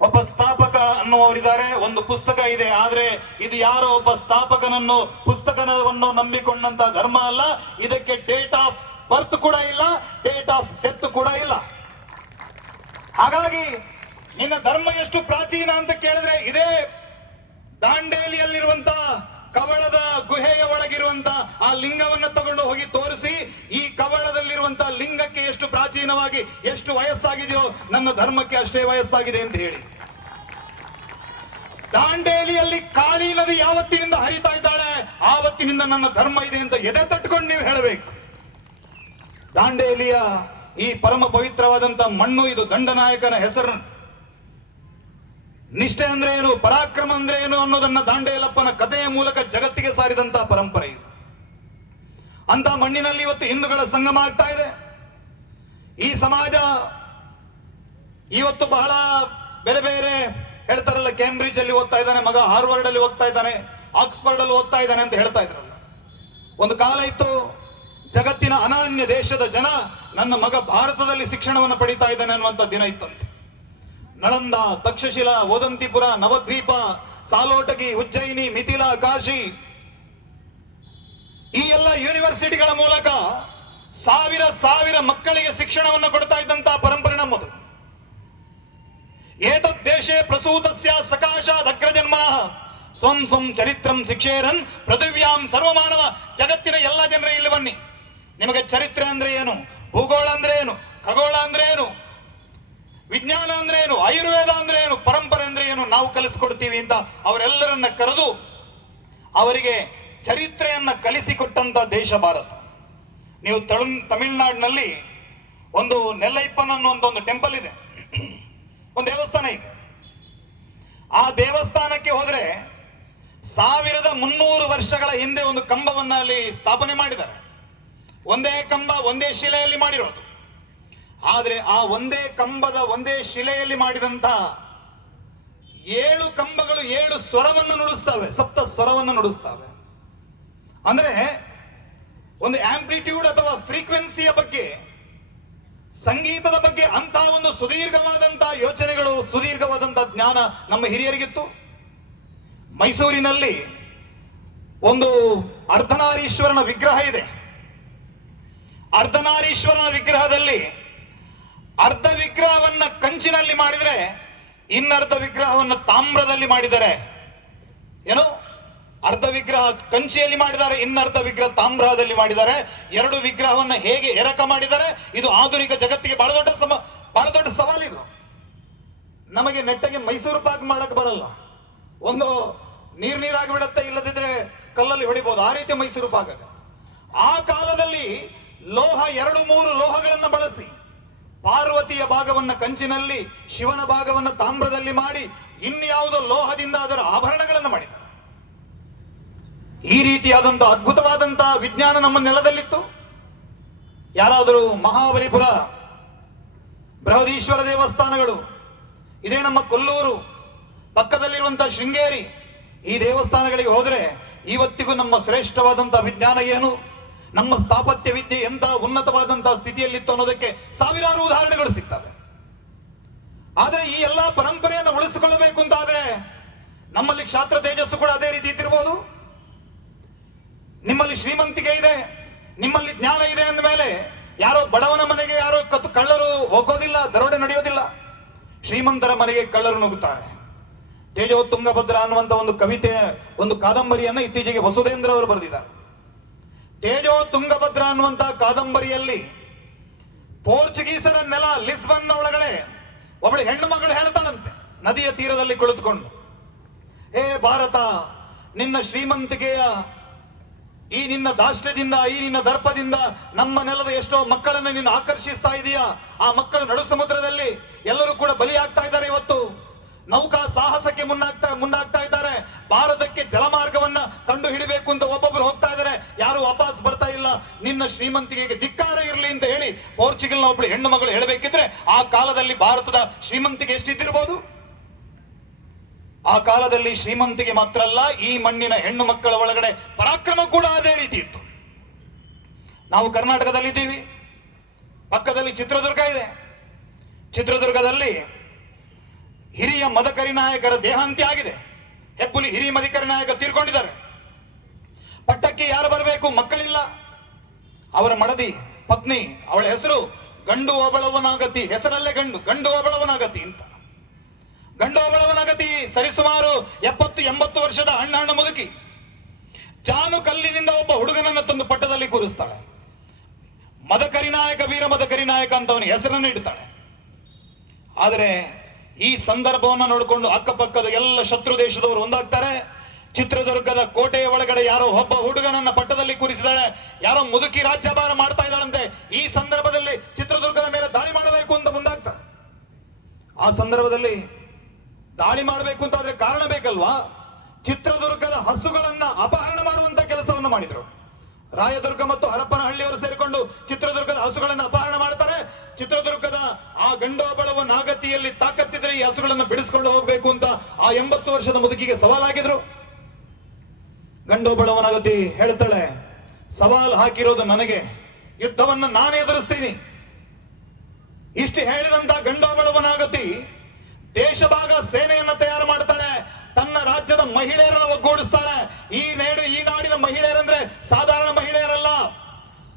ಒಬ್ಬ ಸ್ಥಾಪಕ ಅನ್ನುವರಿದ್ದಾರೆ, ಒಂದು ಪುಸ್ತಕ ಇದೆ. ಆದ್ರೆ ಇದು ಯಾರೋ ಒಬ್ಬ ಸ್ಥಾಪಕನನ್ನು ಪುಸ್ತಕವನ್ನು ನಂಬಿಕೊಂಡಂತ ಧರ್ಮ ಅಲ್ಲ. ಇದಕ್ಕೆ ಡೇಟ್ ಆಫ್ ಬರ್ತ್ ಕೂಡ ಇಲ್ಲ, ಡೇಟ್ ಆಫ್ ಡೆತ್ ಕೂಡ ಇಲ್ಲ. ಹಾಗಾಗಿ ನಿನ್ನ ಧರ್ಮ ಎಷ್ಟು ಪ್ರಾಚೀನ ಅಂತ ಕೇಳಿದ್ರೆ ಇದೇ ದಾಂಡೇಲಿಯಲ್ಲಿರುವಂತ ಕವಳದ ಗುಹೆಯ ಒಳಗಿರುವಂತ ಆ ಲಿಂಗವನ್ನು ತಗೊಂಡು ಹೋಗಿ ತೋರಿಸಿ, ಈ ಕವಳದಲ್ಲಿರುವಂತ ಲಿಂಗಕ್ಕೆ ಎಷ್ಟು ಪ್ರಾಚೀನವಾಗಿ ಎಷ್ಟು ವಯಸ್ಸಾಗಿದೆಯೋ ನನ್ನ ಧರ್ಮಕ್ಕೆ ಅಷ್ಟೇ ವಯಸ್ಸಾಗಿದೆ ಅಂತ ಹೇಳಿ. ದಾಂಡೇಲಿಯಲ್ಲಿ ಕಾಳಿ ನದಿ ಯಾವತ್ತಿನಿಂದ ಹರಿತಾ ಇದ್ದಾಳೆ ಆವತ್ತಿನಿಂದ ನನ್ನ ಧರ್ಮ ಇದೆ ಅಂತ ಎದೆ ತಟ್ಕೊಂಡು ನೀವು ಹೇಳಬೇಕು. ದಾಂಡೇಲಿಯ ಈ ಪರಮ ಪವಿತ್ರವಾದಂತ ಮಣ್ಣು ಇದು ದಂಡನಾಯಕನ ಹೆಸರು. ನಿಷ್ಠೆ ಅಂದ್ರೆ ಏನು, ಪರಾಕ್ರಮ ಅಂದ್ರೆ ಏನು ಅನ್ನೋದನ್ನ ದಾಂಡೇಲಪ್ಪನ ಕಥೆಯ ಮೂಲಕ ಜಗತ್ತಿಗೆ ಸಾರಿದಂತಹ ಪರಂಪರೆ ಇದು. ಅಂತ ಮಣ್ಣಿನಲ್ಲಿ ಇವತ್ತು ಹಿಂದೂಗಳ ಸಂಗಮ ಆಗ್ತಾ ಇದೆ. ಈ ಸಮಾಜ ಇವತ್ತು ಬಹಳ ಬೇರೆ ಬೇರೆ ಹೇಳ್ತಾರಲ್ಲ, ಕೇಂಬ್ರಿಡ್ಜ್ ಅಲ್ಲಿ ಓದ್ತಾ ಇದ್ದಾನೆ ಮಗ, ಹಾರ್ವರ್ಡ್ ಅಲ್ಲಿ ಓದ್ತಾ ಇದ್ದಾನೆ, ಆಕ್ಸ್ಫರ್ಡ್ ಅಲ್ಲಿ ಓದ್ತಾ ಇದ್ದಾನೆ ಅಂತ ಹೇಳ್ತಾ ಇದ್ರಲ್ಲ. ಒಂದು ಕಾಲ ಇತ್ತು ಜಗತ್ತಿನ ಅನನ್ಯ ದೇಶದ ಜನ ನನ್ನ ಮಗ ಭಾರತದಲ್ಲಿ ಶಿಕ್ಷಣವನ್ನು ಪಡಿತಾ ಇದ್ದಾನೆ ಅನ್ನುವಂಥ ದಿನ ಇತ್ತಂತೆ. ನಳಂದ, ತಕ್ಷಶಿಲಾ, ಓದಂತಿಪುರ, ನವದ್ವೀಪ, ಸಾಲೋಟಗಿ, ಉಜ್ಜಯಿನಿ, ಮಿಥಿಲಾ, ಕಾಶಿ ಈ ಎಲ್ಲ ಯೂನಿವರ್ಸಿಟಿಗಳ ಮೂಲಕ ಸಾವಿರ ಸಾವಿರ ಮಕ್ಕಳಿಗೆ ಶಿಕ್ಷಣವನ್ನು ಕೊಡ್ತಾ ಇದ್ದಂತಹ ಪರಂಪರೆ ನಮ್ಮದು. ಏತದ್ ದೇಶೇ ಪ್ರಸೂತಸ್ಯ ಸಕಾಶಾದ್ ಅಗ್ರಜನ್ಮನಃ ಸ್ವಂ ಸ್ವಂ ಚರಿತ್ರಂ ಶಿಕ್ಷೇರನ್ ಪೃಥಿವ್ಯಾಂ ಸರ್ವಮಾನವ. ಜಗತ್ತಿನ ಎಲ್ಲ ಜನರೇ ಇಲ್ಲಿ ಬನ್ನಿ, ನಿಮಗೆ ಚರಿತ್ರೆ ಅಂದ್ರೆ ಏನು, ಭೂಗೋಳ ಅಂದ್ರೆ ಏನು, ಖಗೋಳ ಅಂದ್ರೆ ಏನು, ವಿಜ್ಞಾನ ಅಂದ್ರೆ ಏನು, ಆಯುರ್ವೇದ ಅಂದ್ರೆ ಏನು, ಪರಂಪರೆ ಅಂದ್ರೆ ಏನು ನಾವು ಕಲಿಸಿಕೊಡ್ತೀವಿ ಅಂತ ಅವರೆಲ್ಲರನ್ನ ಕರೆದು ಅವರಿಗೆ ಚರಿತ್ರೆಯನ್ನ ಕಲಿಸಿಕೊಟ್ಟಂತ ದೇಶ ಭಾರತ. ನೀವು ತಮಿಳುನಾಡಿನಲ್ಲಿ ಒಂದು ನೆಲ್ಲೈಪ್ಪನ್ ಅನ್ನುವಂತ ಒಂದು ಟೆಂಪಲ್ ಇದೆ, ಒಂದು ದೇವಸ್ಥಾನ ಇದೆ. ಆ ದೇವಸ್ಥಾನಕ್ಕೆ ಹೋದ್ರೆ 1300 ವರ್ಷಗಳ ಹಿಂದೆ ಒಂದು ಕಂಬವನ್ನ ಅಲ್ಲಿ ಸ್ಥಾಪನೆ ಮಾಡಿದ್ದಾರೆ. ಒಂದೇ ಕಂಬ, ಒಂದೇ ಶಿಲೆಯಲ್ಲಿ ಮಾಡಿರೋದು. ಆದ್ರೆ ಆ ಒಂದೇ ಕಂಬದ ಒಂದೇ ಶಿಲೆಯಲ್ಲಿ ಮಾಡಿದಂತ 7 ಕಂಬಗಳು 7 ಸ್ವರವನ್ನು ನುಡಿಸ್ತವೆ, ಸಪ್ತ ಸ್ವರವನ್ನು ನುಡಿಸ್ತವೆ. ಅಂದ್ರೆ ಒಂದು ಆಂಪ್ಲಿಟ್ಯೂಡ್ ಅಥವಾ ಫ್ರೀಕ್ವೆನ್ಸಿಯ ಬಗ್ಗೆ, ಸಂಗೀತದ ಬಗ್ಗೆ ಅಂತ ಒಂದು ಸುದೀರ್ಘವಾದಂತಹ ಯೋಚನೆಗಳು, ಸುದೀರ್ಘವಾದಂತಹ ಜ್ಞಾನ ನಮ್ಮ ಹಿರಿಯರಿಗಿತ್ತು. ಮೈಸೂರಿನಲ್ಲಿ ಒಂದು ಅರ್ಧನಾರೀಶ್ವರನ ವಿಗ್ರಹ ಇದೆ. ಅರ್ಧನಾರೀಶ್ವರನ ವಿಗ್ರಹದಲ್ಲಿ ಅರ್ಧ ವಿಗ್ರಹವನ್ನ ಕಂಚಿನಲ್ಲಿ ಮಾಡಿದರೆ ಇನ್ನರ್ಧ ವಿಗ್ರಹವನ್ನ ತಾಮ್ರದಲ್ಲಿ ಮಾಡಿದರೆ ಏನು, ಅರ್ಧ ವಿಗ್ರಹ ಕಂಚಿಯಲ್ಲಿ ಮಾಡಿದ್ದಾರೆ, ಇನ್ನರ್ಧ ವಿಗ್ರಹ ತಾಮ್ರದಲ್ಲಿ ಮಾಡಿದ್ದಾರೆ. 2 ವಿಗ್ರಹವನ್ನ ಹೇಗೆ ಎರಕ ಮಾಡಿದ್ದಾರೆ, ಇದು ಆಧುನಿಕ ಜಗತ್ತಿಗೆ ಬಹಳ ದೊಡ್ಡ ಸವಾಲಿದು. ನಮಗೆ ನೆಟ್ಟಗೆ ಮೈಸೂರು ಪಾಕ್ ಮಾಡಕ್ ಬರಲ್ಲ, ಒಂದು ನೀರಾಗಿ ಬಿಡುತ್ತೆ, ಇಲ್ಲದಿದ್ರೆ ಕಲ್ಲಲ್ಲಿ ಹೊಡಿಬಹುದು, ಆ ರೀತಿ ಮೈಸೂರು ಪಾಕ. ಆ ಕಾಲದಲ್ಲಿ ಲೋಹ 2-3 ಲೋಹಗಳನ್ನ ಬಳಸಿ ಪಾರ್ವತಿಯ ಭಾಗವನ್ನ ಕಂಚಿನಲ್ಲಿ, ಶಿವನ ಭಾಗವನ್ನ ತಾಮ್ರದಲ್ಲಿ ಮಾಡಿ ಇನ್ಯಾವುದೋ ಲೋಹದಿಂದ ಅದರ ಆಭರಣಗಳನ್ನು ಮಾಡಿದ್ದಾರೆ. ಈ ರೀತಿಯಾದಂತಹ ಅದ್ಭುತವಾದಂತಹ ವಿಜ್ಞಾನ ನಮ್ಮ ನೆಲದಲ್ಲಿತ್ತು. ಯಾರಾದರೂ ಮಹಾಬಲಿಪುರ, ಬೃಹದೀಶ್ವರ ದೇವಸ್ಥಾನಗಳು, ಇದೇ ನಮ್ಮ ಕೊಲ್ಲೂರು ಪಕ್ಕದಲ್ಲಿರುವಂತಹ ಶೃಂಗೇರಿ, ಈ ದೇವಸ್ಥಾನಗಳಿಗೆ ಹೋದ್ರೆ ಇವತ್ತಿಗೂ ನಮ್ಮ ಶ್ರೇಷ್ಠವಾದಂತಹ ವಿಜ್ಞಾನ ಏನು, ನಮ್ಮ ಸ್ಥಾಪತ್ಯ ವಿದ್ಯೆ ಎಂತ ಉನ್ನತವಾದಂತಹ ಸ್ಥಿತಿಯಲ್ಲಿತ್ತು ಅನ್ನೋದಕ್ಕೆ ಸಾವಿರಾರು ಉದಾಹರಣೆಗಳು ಸಿಗ್ತವೆ. ಆದ್ರೆ ಈ ಎಲ್ಲಾ ಪರಂಪರೆಯನ್ನು ಉಳಿಸಿಕೊಳ್ಳಬೇಕು ಅಂತಾದ್ರೆ ನಮ್ಮಲ್ಲಿ ಕ್ಷಾತ್ರ ತೇಜಸ್ಸು ಕೂಡ ಅದೇ ರೀತಿ ಇದ್ದಿರಬಹುದು. ನಿಮ್ಮಲ್ಲಿ ಶ್ರೀಮಂತಿಕೆ ಇದೆ, ನಿಮ್ಮಲ್ಲಿ ಜ್ಞಾನ ಇದೆ ಅಂದ ಮೇಲೆ ಯಾರೋ ಬಡವನ ಮನೆಗೆ ಯಾರೋ ಕಳ್ಳರು ಹೋಗೋದಿಲ್ಲ, ದರೋಡೆ ನಡೆಯೋದಿಲ್ಲ. ಶ್ರೀಮಂತರ ಮನೆಗೆ ಕಳ್ಳರು ನುಗ್ಗುತ್ತಾರೆ. ತೇಜೋ ತುಂಗಭದ್ರ ಅನ್ನುವಂತ ಒಂದು ಕವಿತೆ, ಒಂದು ಕಾದಂಬರಿಯನ್ನ ಇತ್ತೀಚೆಗೆ ವಸುಧೇಂದ್ರ ಅವರು ಬರೆದಿದ್ದಾರೆ. ತೇಜೋ ತುಂಗಭದ್ರ ಅನ್ನುವಂತ ಕಾದಂಬರಿಯಲ್ಲಿ ಪೋರ್ಚುಗೀಸರ ನೆಲ ಲಿಸ್ಬನ್ ಒಳಗಡೆ ಒಬ್ಬಳು ಹೆಣ್ಣು ಮಗಳು ಹೇಳ್ತಾಳಂತೆ, ನದಿಯ ತೀರದಲ್ಲಿ ಕುಳಿತುಕೊಂಡು, ಹೇ ಭಾರತ, ನಿನ್ನ ಶ್ರೀಮಂತಿಕೆಯ ಈ ನಿನ್ನ ದಾಷ್ಟ್ಯದಿಂದ, ಈ ನಿನ್ನ ದರ್ಪದಿಂದ ನಮ್ಮ ನೆಲದ ಎಷ್ಟೋ ಮಕ್ಕಳನ್ನು ನೀನು ಆಕರ್ಷಿಸ್ತಾ ಇದೀಯಾ. ಆ ಮಕ್ಕಳು ನಡು ಸಮುದ್ರದಲ್ಲಿ ಎಲ್ಲರೂ ಕೂಡ ಬಲಿಯಾಗ್ತಾ ಇದ್ದಾರೆ. ಇವತ್ತು ನೌಕಾ ಸಾಹಸಕ್ಕೆ ಮುಂದಾಗ್ತಾ ಇದ್ದಾರೆ. ಭಾರತಕ್ಕೆ ಜಲಮಾರ್ಗವನ್ನ ಕಂಡು ಹಿಡಿಬೇಕು ಅಂತ ಒಬ್ಬೊಬ್ಬರು ಹೋಗ್ತಾ ಇದ್ದಾರೆ, ಯಾರು ವಾಪಸ್ ಬರ್ತಾ ಇಲ್ಲ. ನಿನ್ನ ಶ್ರೀಮಂತಿಕೆಗೆ ಧಿಕ್ಕಾರ ಇರಲಿ ಅಂತ ಹೇಳಿ ಪೋರ್ಚುಗಲ್ನ ಒಬ್ಬಳು ಹೆಣ್ಣು ಮಗಳು ಹೇಳಬೇಕಿದ್ರೆ ಆ ಕಾಲದಲ್ಲಿ ಭಾರತದ ಶ್ರೀಮಂತಿಕೆ ಎಷ್ಟಿದ್ದಿರಬಹುದು? ಆ ಕಾಲದಲ್ಲಿ ಶ್ರೀಮಂತಿಗೆ ಮಾತ್ರ ಅಲ್ಲ, ಈ ಮಣ್ಣಿನ ಹೆಣ್ಣು ಮಕ್ಕಳ ಒಳಗಡೆ ಪರಾಕ್ರಮ ಕೂಡ ಅದೇ ರೀತಿ ಇತ್ತು. ನಾವು ಕರ್ನಾಟಕದಲ್ಲಿದ್ದೀವಿ, ಪಕ್ಕದಲ್ಲಿ ಚಿತ್ರದುರ್ಗ ಇದೆ. ಚಿತ್ರದುರ್ಗದಲ್ಲಿ ಹಿರಿಯ ಮದಕರಿ ನಾಯಕರ ದೇಹಾಂತ್ಯ ಆಗಿದೆ. ಹೆಬ್ಬುಲಿ ಹಿರಿಯ ಮದಕರಿ ನಾಯಕ ತೀರ್ಕೊಂಡಿದ್ದಾರೆ. ಪಟ್ಟಕ್ಕೆ ಯಾರು ಬರಬೇಕು? ಮಕ್ಕಳಿಲ್ಲ. ಅವರ ಮಡದಿ ಪತ್ನಿ, ಅವಳ ಹೆಸರು ಗಂಡು ಒಬಳವನಾಗತಿ, ಹೆಸರಲ್ಲೇ ಗಂಡು ಒಬಳವನಾಗತಿ ಅಂತ. ಗಂಡು ಒಬಳವನಾಗತಿ ಸರಿಸುಮಾರು 70-80 ವರ್ಷದ ಹಣ್ಣ ಮುದುಕಿ ಜಾನು ಕಲ್ಲಿನಿಂದ ಒಬ್ಬ ಹುಡುಗನನ್ನ ತಂದು ಪಟ್ಟದಲ್ಲಿ ಕೂರಿಸ್ತಾಳೆ. ಮದಕರಿನಾಯಕ, ವೀರ ಮದಕರಿನಾಯಕ ಅಂತ ಅವನ ಹೆಸರನ್ನು ಇಡ್ತಾಳೆ. ಆದರೆ ಈ ಸಂದರ್ಭವನ್ನು ನೋಡಿಕೊಂಡು ಅಕ್ಕಪಕ್ಕದ ಎಲ್ಲ ಶತ್ರು ದೇಶದವರು ಒಂದಾಗ್ತಾರೆ. ಚಿತ್ರದುರ್ಗದ ಕೋಟೆಯ ಒಳಗಡೆ ಯಾರೋ ಒಬ್ಬ ಹುಡುಗನನ್ನ ಪಟ್ಟದಲ್ಲಿ ಕೂರಿಸಿದಾಳೆ. ಯಾರೋ ಮುದುಕಿ ರಾಜ್ಯಭಾರ ಮಾಡ್ತಾ ಇದ್ದಾಳಂತೆ. ಈ ಸಂದರ್ಭದಲ್ಲಿ ಚಿತ್ರದುರ್ಗದ ಮೇಲೆ ದಾಳಿ ಮಾಡಬೇಕು ಅಂತ ಮುಂದಾಗ್ತಾರೆ. ಆ ಸಂದರ್ಭದಲ್ಲಿ ದಾಳಿ ಮಾಡಬೇಕು ಅಂತ ಆದ್ರೆ ಕಾರಣ ಬೇಕಲ್ವಾ? ಚಿತ್ರದುರ್ಗದ ಹಸುಗಳನ್ನ ಅಪಹರಣ ಮಾಡುವಂತ ಕೆಲಸವನ್ನು ಮಾಡಿದ್ರು. ರಾಯದುರ್ಗ ಮತ್ತು ಹರಪನಹಳ್ಳಿಯವರು ಸೇರಿಕೊಂಡು ಚಿತ್ರದುರ್ಗದ ಹಸುಗಳನ್ನು ಅಪಹರಣ ಮಾಡ್ತಾರೆ. ಚಿತ್ರದುರ್ಗದ ಆ ಗಂಡೋಬಳವ ನಾಗತಿಯಲ್ಲಿ ತಾಕತ್ತಿದ್ರೆ ಈ ಹಸುಗಳನ್ನು ಬಿಡಿಸ್ಕೊಂಡು ಹೋಗ್ಬೇಕು ಅಂತ ಆ 80 ವರ್ಷದ ಮುದುಕಿಗೆ ಸವಾಲಾಗಿದ್ರು. ಗಂಡೋಬಳವ ನಾಗತಿ ಹೇಳ್ತಾಳೆ, ಸವಾಲ್ ಹಾಕಿರೋದು ನನಗೆ, ಯುದ್ಧವನ್ನ ನಾನೇ ಎದುರಿಸ್ತೀನಿ. ಇಷ್ಟು ಹೇಳಿದಂತ ಗಂಡೋಬಳವ ನಾಗತಿ ದೇಶಭಾಗ ಸೇನೆಯನ್ನ ತಯಾರು ಮಾಡ್ತಾಳೆ. ತನ್ನ ರಾಜ್ಯದ ಮಹಿಳೆಯರನ್ನ ಒಗ್ಗೂಡಿಸ್ತಾಳೆ. ಈ ನಾಡಿನ ಮಹಿಳೆಯರಂದ್ರೆ ಸಾಧಾರಣ ಮಹಿಳೆಯರಲ್ಲ.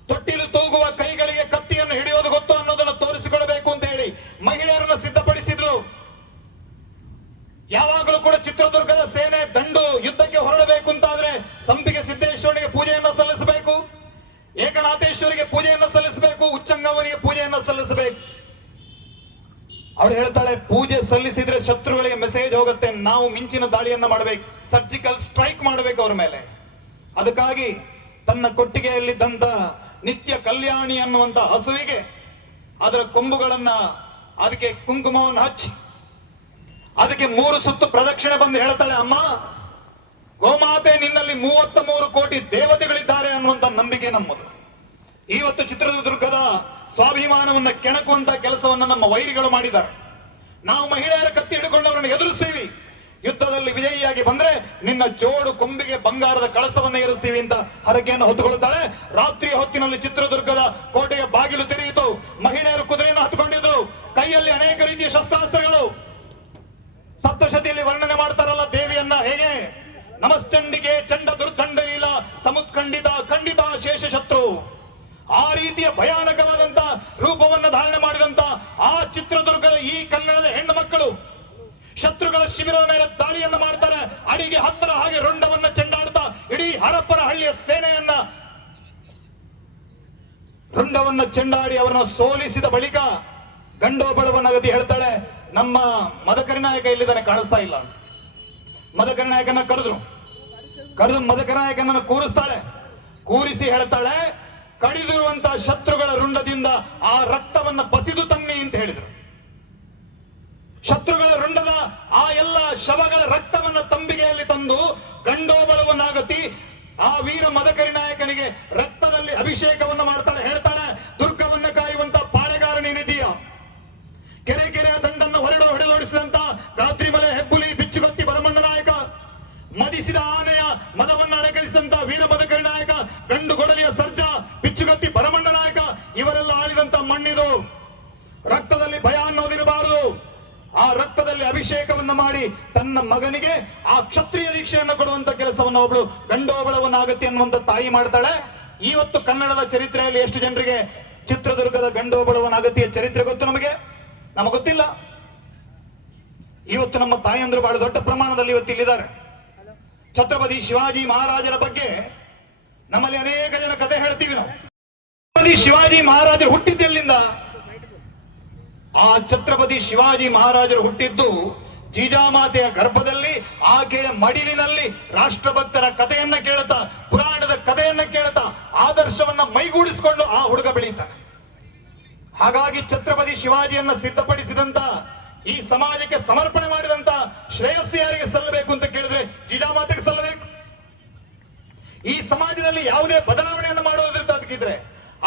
ತೊಟ್ಟಿಲು ತೂಗುವ ಕೈಗಳಿಗೆ ಕತ್ತಿಯನ್ನು ಹಿಡಿಯೋದು ಗೊತ್ತು ಅನ್ನೋದನ್ನು ತೋರಿಸಿಕೊಳ್ಳಬೇಕು ಅಂತ ಹೇಳಿ ಮಹಿಳೆಯರನ್ನ ಸಿದ್ಧಪಡಿಸಿದ್ರು. ಯಾವಾಗಲೂ ಕೂಡ ಚಿತ್ರದುರ್ಗದ ಸೇನೆ ದಂಡು ಯುದ್ಧಕ್ಕೆ ಹೊರಡಬೇಕು ಅಂತಾದ್ರೆ ಸಂಪಿಗೆ ಸಿದ್ದೇಶ್ವರನಿಗೆ ಪೂಜೆಯನ್ನ ಸಲ್ಲಿಸಬೇಕು, ಏಕನಾಥೇಶ್ವರಿಗೆ ಪೂಜೆಯನ್ನ ಸಲ್ಲಿಸಬೇಕು, ಉಚ್ಚಂಗವನಿಗೆ ಪೂಜೆಯನ್ನ ಸಲ್ಲಿಸಬೇಕು. ಅವಳು ಹೇಳ್ತಾಳೆ, ಪೂಜೆ ಸಲ್ಲಿಸಿದ್ರೆ ಶತ್ರುಗಳಿಗೆ ಮೆಸೇಜ್ ಹೋಗುತ್ತೆ, ನಾವು ಮಿಂಚಿನ ದಾಳಿಯನ್ನ ಮಾಡಬೇಕು, ಸರ್ಜಿಕಲ್ ಸ್ಟ್ರೈಕ್ ಮಾಡಬೇಕು ಅವರ ಮೇಲೆ. ಅದಕ್ಕಾಗಿ ತನ್ನ ಕೊಟ್ಟಿಗೆಯಲ್ಲಿದ್ದಂತ ನಿತ್ಯ ಕಲ್ಯಾಣಿ ಅನ್ನುವಂತ ಹಸುವಿಗೆ ಅದರ ಕೊಂಬುಗಳನ್ನ ಅದಕ್ಕೆ ಕುಂಕುಮವನ್ನು ಹಚ್ಚಿ ಅದಕ್ಕೆ 3 ಸುತ್ತು ಪ್ರದಕ್ಷಿಣೆ ಬಂದು ಹೇಳ್ತಾಳೆ, ಅಮ್ಮ ಗೋಮಾತೆ ನಿನ್ನಲ್ಲಿ 33 ಕೋಟಿ ದೇವತೆಗಳಿದ್ದಾರೆ ಅನ್ನುವಂತ ನಂಬಿಕೆ ನಮ್ಮದು. ಇವತ್ತು ಚಿತ್ರದುರ್ಗದ ಸ್ವಾಭಿಮಾನವನ್ನ ಕೆಣಕುವಂತ ಕೆಲಸವನ್ನ ನಮ್ಮ ವೈರಿಗಳು ಮಾಡಿದ್ದಾರೆ. ನಾವು ಮಹಿಳೆಯರ ಕತ್ತಿ ಹಿಡಿಕೊಂಡು ಅವರನ್ನು ಎದುರಿಸ್ತೀವಿ. ಯುದ್ಧದಲ್ಲಿ ವಿಜಯಿಯಾಗಿ ಬಂದ್ರೆ ನಿನ್ನ ಜೋಡು ಕೊಂಬಿಗೆ ಬಂಗಾರದ ಕಳಸವನ್ನ ಏರಿಸ್ತೀವಿ ಅಂತ ಹರಕೆಯನ್ನು ಹೊತ್ತುಕೊಳ್ಳುತ್ತಾಳೆ. ರಾತ್ರಿಯ ಹೊತ್ತಿನಲ್ಲಿ ಚಿತ್ರದುರ್ಗದ ಕೋಟೆಯ ಬಾಗಿಲು ತೆರೆಯಿತು. ಮಹಿಳೆಯರು ಕುದುರೆಯನ್ನು ಹತ್ತುಕೊಂಡಿದ್ರು. ಕೈಯಲ್ಲಿ ಅನೇಕ ರೀತಿಯ ಶಸ್ತ್ರಾಸ್ತ್ರಗಳು. ಸಪ್ತಶತಿಯಲ್ಲಿ ವರ್ಣನೆ ಮಾಡ್ತಾರಲ್ಲ ದೇವಿಯನ್ನ ಹೇಗೆ, ನಮಶ್ಚಂಡಿಗೆ ಚಂಡ ದುರ್ದಂಡ ಇಲ್ಲ ಸಮುತ್ಖಂಡಿತ ಖಂಡಿತ ಶೇಷ ಶತ್ರು. ಆ ರೀತಿಯ ಭಯಾನಕವಾದಂತ ರೂಪವನ್ನ ಧಾರಣೆ ಮಾಡಿದಂತ ಆ ಚಿತ್ರದುರ್ಗದ ಈ ಕನ್ನಡದ ಹೆಣ್ಣು ಮಕ್ಕಳು ಶತ್ರುಗಳ ಶಿಬಿರದ ಮೇಲೆ ದಾಳಿಯನ್ನ ಮಾಡ್ತಾರೆ. ಅಡಿಗೆ ಹತ್ತರ ಹಾಗೆ ರುಂಡವನ್ನ ಚೆಂಡಾಡ್ತಾ ಇಡೀ ಹರಪನಹಳ್ಳಿಯ ಸೇನೆಯನ್ನ ರುಂಡವನ್ನ ಚೆಂಡಾಡಿ ಅವರನ್ನ ಸೋಲಿಸಿದ ಬಳಿಕ ಗಂಡೋಬಳವ ನಗತಿ ಹೇಳ್ತಾಳೆ, ನಮ್ಮ ಮದಕರಿನಾಯಕ ಇಲ್ಲಿದ್ದಾನೆ, ಕಾಣಿಸ್ತಾ ಇಲ್ಲ. ಮದಕರಿನಾಯಕನ ಕರೆದು ಮದಕರಿನಾಯಕನನ್ನು ಕೂರಿಸ್ತಾಳೆ. ಕೂರಿಸಿ ಹೇಳ್ತಾಳೆ, ಕಡಿದಿರುವಂತಹ ಶತ್ರುಗಳ ರುಂಡದಿಂದ ಆ ರಕ್ತವನ್ನ ಬಸಿದು ತನ್ನಿ ಅಂತ ಹೇಳಿದರು. ಶತ್ರುಗಳ ರುಂಡದ ಆ ಎಲ್ಲ ಶವಗಳ ರಕ್ತವನ್ನ ತಂಬಿಗೆಯಲ್ಲಿ ತಂದು ಗಂಡೋಬಳವನಾಗತಿ ಆ ವೀರ ಮದಕರಿ ನಾಯಕನಿಗೆ ರಕ್ತದಲ್ಲಿ ಅಭಿಷೇಕವನ್ನ ಮಾಡ್ತಾಳೆ. ಹೇಳ್ತಾಳೆ, ದುರ್ಗವನ್ನ ಕಾಯುವಂತ ಪಾಳೆಗಾರ ನೀನಿದೀಯ, ಕೆರೆಯ ದಂಡನ್ನ ಹೊಡೆದೋಡಿಸಿದಂತ ಗಾತ್ರಿಮಲೆ ಹೆಬ್ಬುಲಿ ಬಿಚ್ಚುಗತ್ತಿ ಭರಮಣ್ಣ ನಾಯಕ, ಮದಿಸಿದ ಆನೆಯ ಮದವನ್ನ ಅಣಗಲಿಸಿದಂತ ವೀರ ಮದಕರಿ ನಾಯಕ, ಗಂಡು ಗೊಡಲಿಯ ಸರ್ಜಾ ಬಿಚ್ಚುಗತ್ತಿ ಭರಮಣ್ಣ ನಾಯಕ, ಇವರೆಲ್ಲ ಆಳಿದಂತ ಮಣ್ಣಿದು. ರಕ್ತದಲ್ಲಿ ಭಯ ಅನ್ನೋದಿರಬಾರದು. ಆ ರಕ್ತದಲ್ಲಿ ಅಭಿಷೇಕವನ್ನ ಮಾಡಿ ತನ್ನ ಮಗನಿಗೆ ಆ ಕ್ಷತ್ರಿಯ ದೀಕ್ಷೆಯನ್ನು ಕೊಡುವಂತ ಕೆಲಸವನ್ನು ಒಬ್ಳು ಗಂಡೋಬಳವನಾಗತಿ ಅನ್ನುವಂತ ತಾಯಿ ಮಾಡ್ತಾಳೆ. ಇವತ್ತು ಕನ್ನಡದ ಚರಿತ್ರೆಯಲ್ಲಿ ಎಷ್ಟು ಜನರಿಗೆ ಚಿತ್ರದುರ್ಗದ ಗಂಡೋಬಳವನಾಗತಿಯ ಚರಿತ್ರೆ ಗೊತ್ತು? ನಮಗೆ ಗೊತ್ತಿಲ್ಲ. ಇವತ್ತು ನಮ್ಮ ತಾಯಂದ್ರು ಬಹಳ ದೊಡ್ಡ ಪ್ರಮಾಣದಲ್ಲಿ ಇವತ್ತು ಇಲ್ಲಿದ್ದಾರೆ. ಛತ್ರಪತಿ ಶಿವಾಜಿ ಮಹಾರಾಜರ ಬಗ್ಗೆ ನಮ್ಮಲ್ಲಿ ಅನೇಕ ಜನ ಕಥೆ ಹೇಳ್ತೀವಿ ನಾವು. ಛತ್ರಪತಿ ಶಿವಾಜಿ ಮಹಾರಾಜರು ಹುಟ್ಟಿದ್ದೆಲ್ಲಿಂದ? ಆ ಛತ್ರಪತಿ ಶಿವಾಜಿ ಮಹಾರಾಜರು ಹುಟ್ಟಿದ್ದು ಜೀಜಾಮಾತೆಯ ಗರ್ಭದಲ್ಲಿ, ಆಕೆಯ ಮಡಿಲಿನಲ್ಲಿ ರಾಷ್ಟ್ರಭಕ್ತರ ಕಥೆಯನ್ನ ಕೇಳ್ತಾ, ಪುರಾಣದ ಕಥೆಯನ್ನ ಕೇಳ್ತಾ, ಆದರ್ಶವನ್ನ ಮೈಗೂಡಿಸಿಕೊಂಡು ಆ ಹುಡುಗ ಬೆಳೀತಾನೆ. ಹಾಗಾಗಿ ಛತ್ರಪತಿ ಶಿವಾಜಿಯನ್ನ ಸಿದ್ಧಪಡಿಸಿದಂತ, ಈ ಸಮಾಜಕ್ಕೆ ಸಮರ್ಪಣೆ ಮಾಡಿದಂತ ಶ್ರೇಯಸ್ಸು ಯಾರಿಗೆ ಸಲ್ಲಬೇಕು ಅಂತ ಕೇಳಿದ್ರೆ ಜೀಜಾಮಾತೆಗೆ ಸಲ್ಲಬೇಕು. ಈ ಸಮಾಜದಲ್ಲಿ ಯಾವುದೇ ಬದಲಾವಣೆಯನ್ನು ಮಾಡುವುದಿದ್ರೆ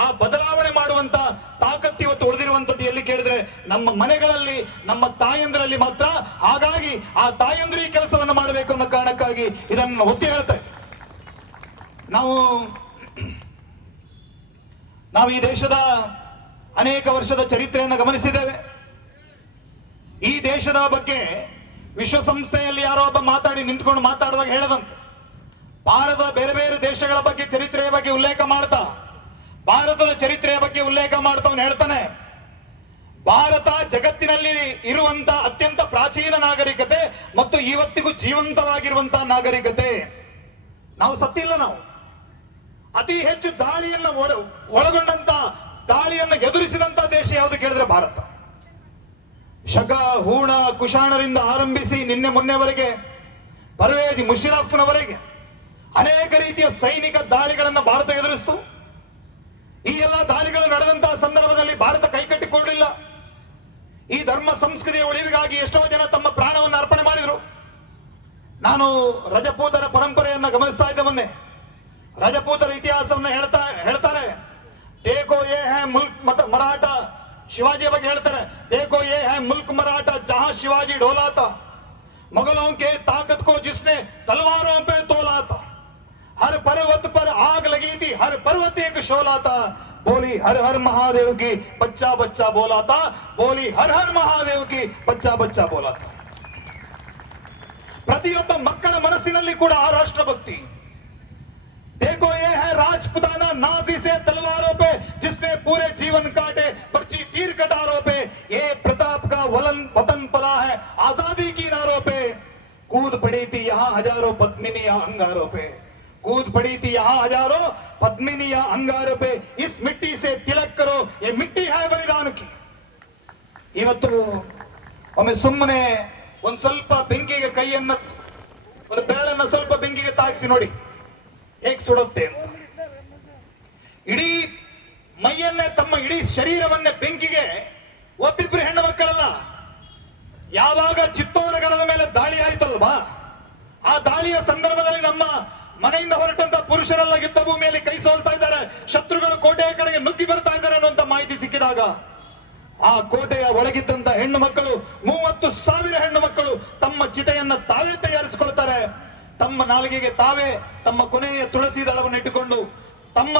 ಆ ಬದಲಾವಣೆ ಮಾಡುವಂತ ತಾಕತ್ತು ಇವತ್ತು ಉಳಿದಿರುವಂತದ್ದು ಎಲ್ಲಿ ಕೇಳಿದ್ರೆ ನಮ್ಮ ಮನೆಗಳಲ್ಲಿ, ನಮ್ಮ ತಾಯಂದ್ರಲ್ಲಿ ಮಾತ್ರ. ಹಾಗಾಗಿ ಆ ತಾಯಂದ್ರಿ ಕೆಲಸವನ್ನು ಮಾಡಬೇಕು ಅನ್ನೋ ಕಾರಣಕ್ಕಾಗಿ ಇದನ್ನು ಒತ್ತಿ ಹೇಳ್ತೇವೆ. ನಾವು ಈ ದೇಶದ ಅನೇಕ ವರ್ಷದ ಚರಿತ್ರೆಯನ್ನು ಗಮನಿಸಿದ್ದೇವೆ. ಈ ದೇಶದ ಬಗ್ಗೆ ವಿಶ್ವಸಂಸ್ಥೆಯಲ್ಲಿ ಯಾರೋ ಒಬ್ಬ ನಿಂತ್ಕೊಂಡು ಮಾತಾಡುವಾಗ ಹೇಳದಂತೆ, ಭಾರತದ ಬೇರೆ ಬೇರೆ ದೇಶಗಳ ಬಗ್ಗೆ ಚರಿತ್ರೆಯ ಬಗ್ಗೆ ಉಲ್ಲೇಖ ಮಾಡ್ತಾ, ಭಾರತದ ಚರಿತ್ರೆಯ ಬಗ್ಗೆ ಉಲ್ಲೇಖ ಮಾಡ್ತಾ ಅವನು ಹೇಳ್ತಾನೆ, ಭಾರತ ಜಗತ್ತಿನಲ್ಲಿ ಇರುವಂತ ಅತ್ಯಂತ ಪ್ರಾಚೀನ ನಾಗರಿಕತೆ ಮತ್ತು ಇವತ್ತಿಗೂ ಜೀವಂತವಾಗಿರುವಂತಹ ನಾಗರಿಕತೆ. ನಾವು ಸತ್ತಿಲ್ಲ. ನಾವು ಅತಿ ಹೆಚ್ಚು ದಾಳಿಯನ್ನ ಒಳಗೊಂಡಂತ ದಾಳಿಯನ್ನು ಎದುರಿಸಿದಂತ ದೇಶ ಯಾವುದು ಕೇಳಿದ್ರೆ ಭಾರತ. ಶಕ ಹೂಣ ಕುಶಾಣರಿಂದ ಆರಂಭಿಸಿ ನಿನ್ನೆ ಮೊನ್ನೆವರೆಗೆ ಪರ್ವೇಜ್ ಮುಷರಫ್ನವರೆಗೆ ಅನೇಕ ರೀತಿಯ ಸೈನಿಕ ದಾಳಿಗಳನ್ನು ಭಾರತ ಎದುರಿಸಿತು. ಈ ಎಲ್ಲ ದಾಳಿಗಳು ನಡೆದಂತಹ ಸಂದರ್ಭದಲ್ಲಿ ಭಾರತ ಕೈಕಟ್ಟಿಕೊಳ್ಳಲಿಲ್ಲ. ಈ ಧರ್ಮ ಸಂಸ್ಕೃತಿಯ ಉಳಿವಿಗಾಗಿ ಎಷ್ಟೋ ಜನ ತಮ್ಮ ಪ್ರಾಣವನ್ನು ಅರ್ಪಣೆ ಮಾಡಿದರು. ನಾನು ರಜಪೂತರ ಪರಂಪರೆಯನ್ನ ಗಮನಿಸ್ತಾ ಇದ್ದೆ ಮೊನ್ನೆ. ರಜಪೂತರ ಇತಿಹಾಸವನ್ನು ಹೇಳ್ತಾರೆ. ದೇಖೋ ಯೇ ಹೈ ಮುಲ್ಕ್ ಮರಾಠ, ಶಿವಾಜಿಯ ಬಗ್ಗೆ ಹೇಳ್ತಾರೆ. ದೇಖೋ ಯೇ ಹೈ ಮುಲ್ಕ್ ಮರಾಠ ಜಹಾ ಶಿವಾಜಿ ढोला था, मुगलों के ताकत को जिसने तलवारों पे तोला था, हर पर्वत पर आग लगी थी, हर पर्वत एक शोला था, बोली हर हर महादेव की बच्चा बच्चा बोला था, बोली हर हर महादेव की बच्चा बच्चा बोला था. ಪ್ರತಿಯೊಬ್ಬ ಮಕ್ಕಳ ಮನಸ್ಸಿನಲ್ಲಿ ಕೂಡ ಆ ರಾಷ್ಟ್ರಭಕ್ತಿ. देखो ये है राजपुताना नाजी से तलवारों पे जिसने पूरे जीवन काटे पर्ची तीर कटारों पे, ये प्रताप का वतन पला है आजादी की नारों पे, कूद पड़ी थी यहाँ हजारों पद्मिनियां अंगारों पे, कूद पड़ी थी यहाँ हजारों पद्मिनियां अंगारों पे, इस मिट्टी से तिलक करो, ये मिट्टी है बलिदान की. ಇವತ್ತು ಒಮ್ಮೆ ಸುಮ್ಮನೆ ಒಂದ್ ಸ್ವಲ್ಪ ಬೆಂಕಿಗೆ ಕೈಯನ್ನ, ಒಂದು ಬೆರಳನ್ನ ಸ್ವಲ್ಪ ಬೆಂಕಿಗೆ ತಾಗಿಸಿ ನೋಡಿ ಹೇಗೆ ಸುಡುತ್ತೆ ಅಂತ. ಇಡೀ ಮೈಯನ್ನೇ, ತಮ್ಮ ಇಡೀ ಶರೀರವನ್ನೇ ಬೆಂಕಿಗೆ ಒಬ್ಬಿಬ್ರು ಹೆಣ್ಣು ಮಕ್ಕಳಲ್ಲ. ಯಾವಾಗ ಚಿತ್ತೋರಗಡದ ಮೇಲೆ ದಾಳಿ ಆಯ್ತಲ್ವಾ, ಆ ದಾಳಿಯ ಸಂದರ್ಭದಲ್ಲಿ ನಮ್ಮ ಮನೆಯಿಂದ ಹೊರಟಂತ ಪುರುಷರೆಲ್ಲ ಯುದ್ಧ ಭೂಮಿಯಲ್ಲಿ ಕೈ ಸೋಲ್ತಾ ಇದ್ದಾರೆ, ಶತ್ರುಗಳು ಕೋಟೆಯ ಕಡೆಗೆ ನುಗ್ಗಿ ಬರ್ತಾ ಇದ್ದಾರೆ ಅನ್ನುವಂತ ಮಾಹಿತಿ ಸಿಕ್ಕಿದಾಗ ಆ ಕೋಟೆಯ ಒಳಗಿದ್ದಂತ ಹೆಣ್ಣು ಮಕ್ಕಳು 30,000 ಹೆಣ್ಣು ಮಕ್ಕಳು ತಮ್ಮ ಚಿತೆಯನ್ನ ತಾವೇ ತಯಾರಿಸಿಕೊಳ್ತಾರೆ. ತಮ್ಮ ನಾಲಿಗೆಗೆ ತಾವೇ ತಮ್ಮ ಕೊನೆಯ ತುಳಸಿ ದಳವನ್ನು ಇಟ್ಟುಕೊಂಡು ತಮ್ಮ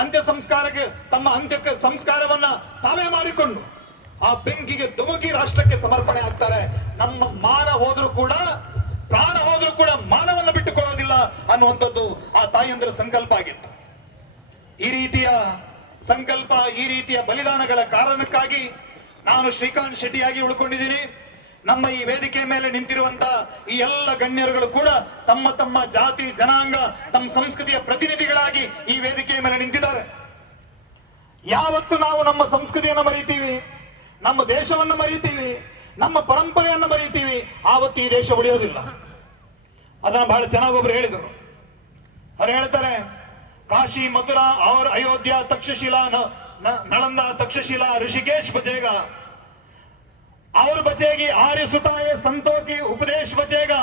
ಅಂತ್ಯ ಸಂಸ್ಕಾರವನ್ನ ತಾವೇ ಮಾಡಿಕೊಂಡು ಆ ಬೆಂಕಿಗೆ ಧುಮುಕಿ ರಾಷ್ಟ್ರಕ್ಕೆ ಸಮರ್ಪಣೆ ಆಗ್ತಾರೆ. ನಮ್ಮ ಮಾನ ಹೋದ್ರೂ ಕೂಡ, ಪ್ರಾಣ ಹೋದ್ರೂ ಕೂಡ ಮಾನವನ್ನ ಬಿಟ್ಟುಕೊಳ್ಳೋದಿಲ್ಲ ಅನ್ನುವಂಥದ್ದು ಆ ತಾಯಂದಿರ ಸಂಕಲ್ಪ ಆಗಿತ್ತು. ಈ ರೀತಿಯ ಸಂಕಲ್ಪ, ಈ ರೀತಿಯ ಬಲಿದಾನಗಳ ಕಾರಣಕ್ಕಾಗಿ ನಾನು ಶ್ರೀಕಾಂತ್ ಶೆಟ್ಟಿಯಾಗಿ ಉಳ್ಕೊಂಡಿದ್ದೀನಿ. ನಮ್ಮ ಈ ವೇದಿಕೆ ಮೇಲೆ ನಿಂತಿರುವಂತ ಈ ಎಲ್ಲ ಗಣ್ಯರುಗಳು ಕೂಡ ತಮ್ಮ ತಮ್ಮ ಜಾತಿ, ಜನಾಂಗ, ತಮ್ಮ ಸಂಸ್ಕೃತಿಯ ಪ್ರತಿನಿಧಿಗಳಾಗಿ ಈ ವೇದಿಕೆಯ ಮೇಲೆ ನಿಂತಿದ್ದಾರೆ. ಯಾವತ್ತು ನಾವು ನಮ್ಮ ಸಂಸ್ಕೃತಿಯನ್ನು ಮರೀತೀವಿ, ನಮ್ಮ ದೇಶವನ್ನು ಮರೀತೀವಿ, ನಮ್ಮ ಪರಂಪರೆಯನ್ನು ಮರೀತೀವಿ, ಆವತ್ತು ಈ ದೇಶ ಉಳಿಯೋದಿಲ್ಲ. ಅದನ್ನ ಬಹಳ ಚೆನ್ನಾಗಿ ಒಬ್ರು ಹೇಳಿದರು. ಅವ್ರು ಹೇಳ್ತಾರೆ, काशी मथुरा और अयोध्या तक्षशिला नालंदा तक्षशिला ऋषिकेश बचेगा और बचेगी आर्य सुताए संतों की उपदेश बचेगा,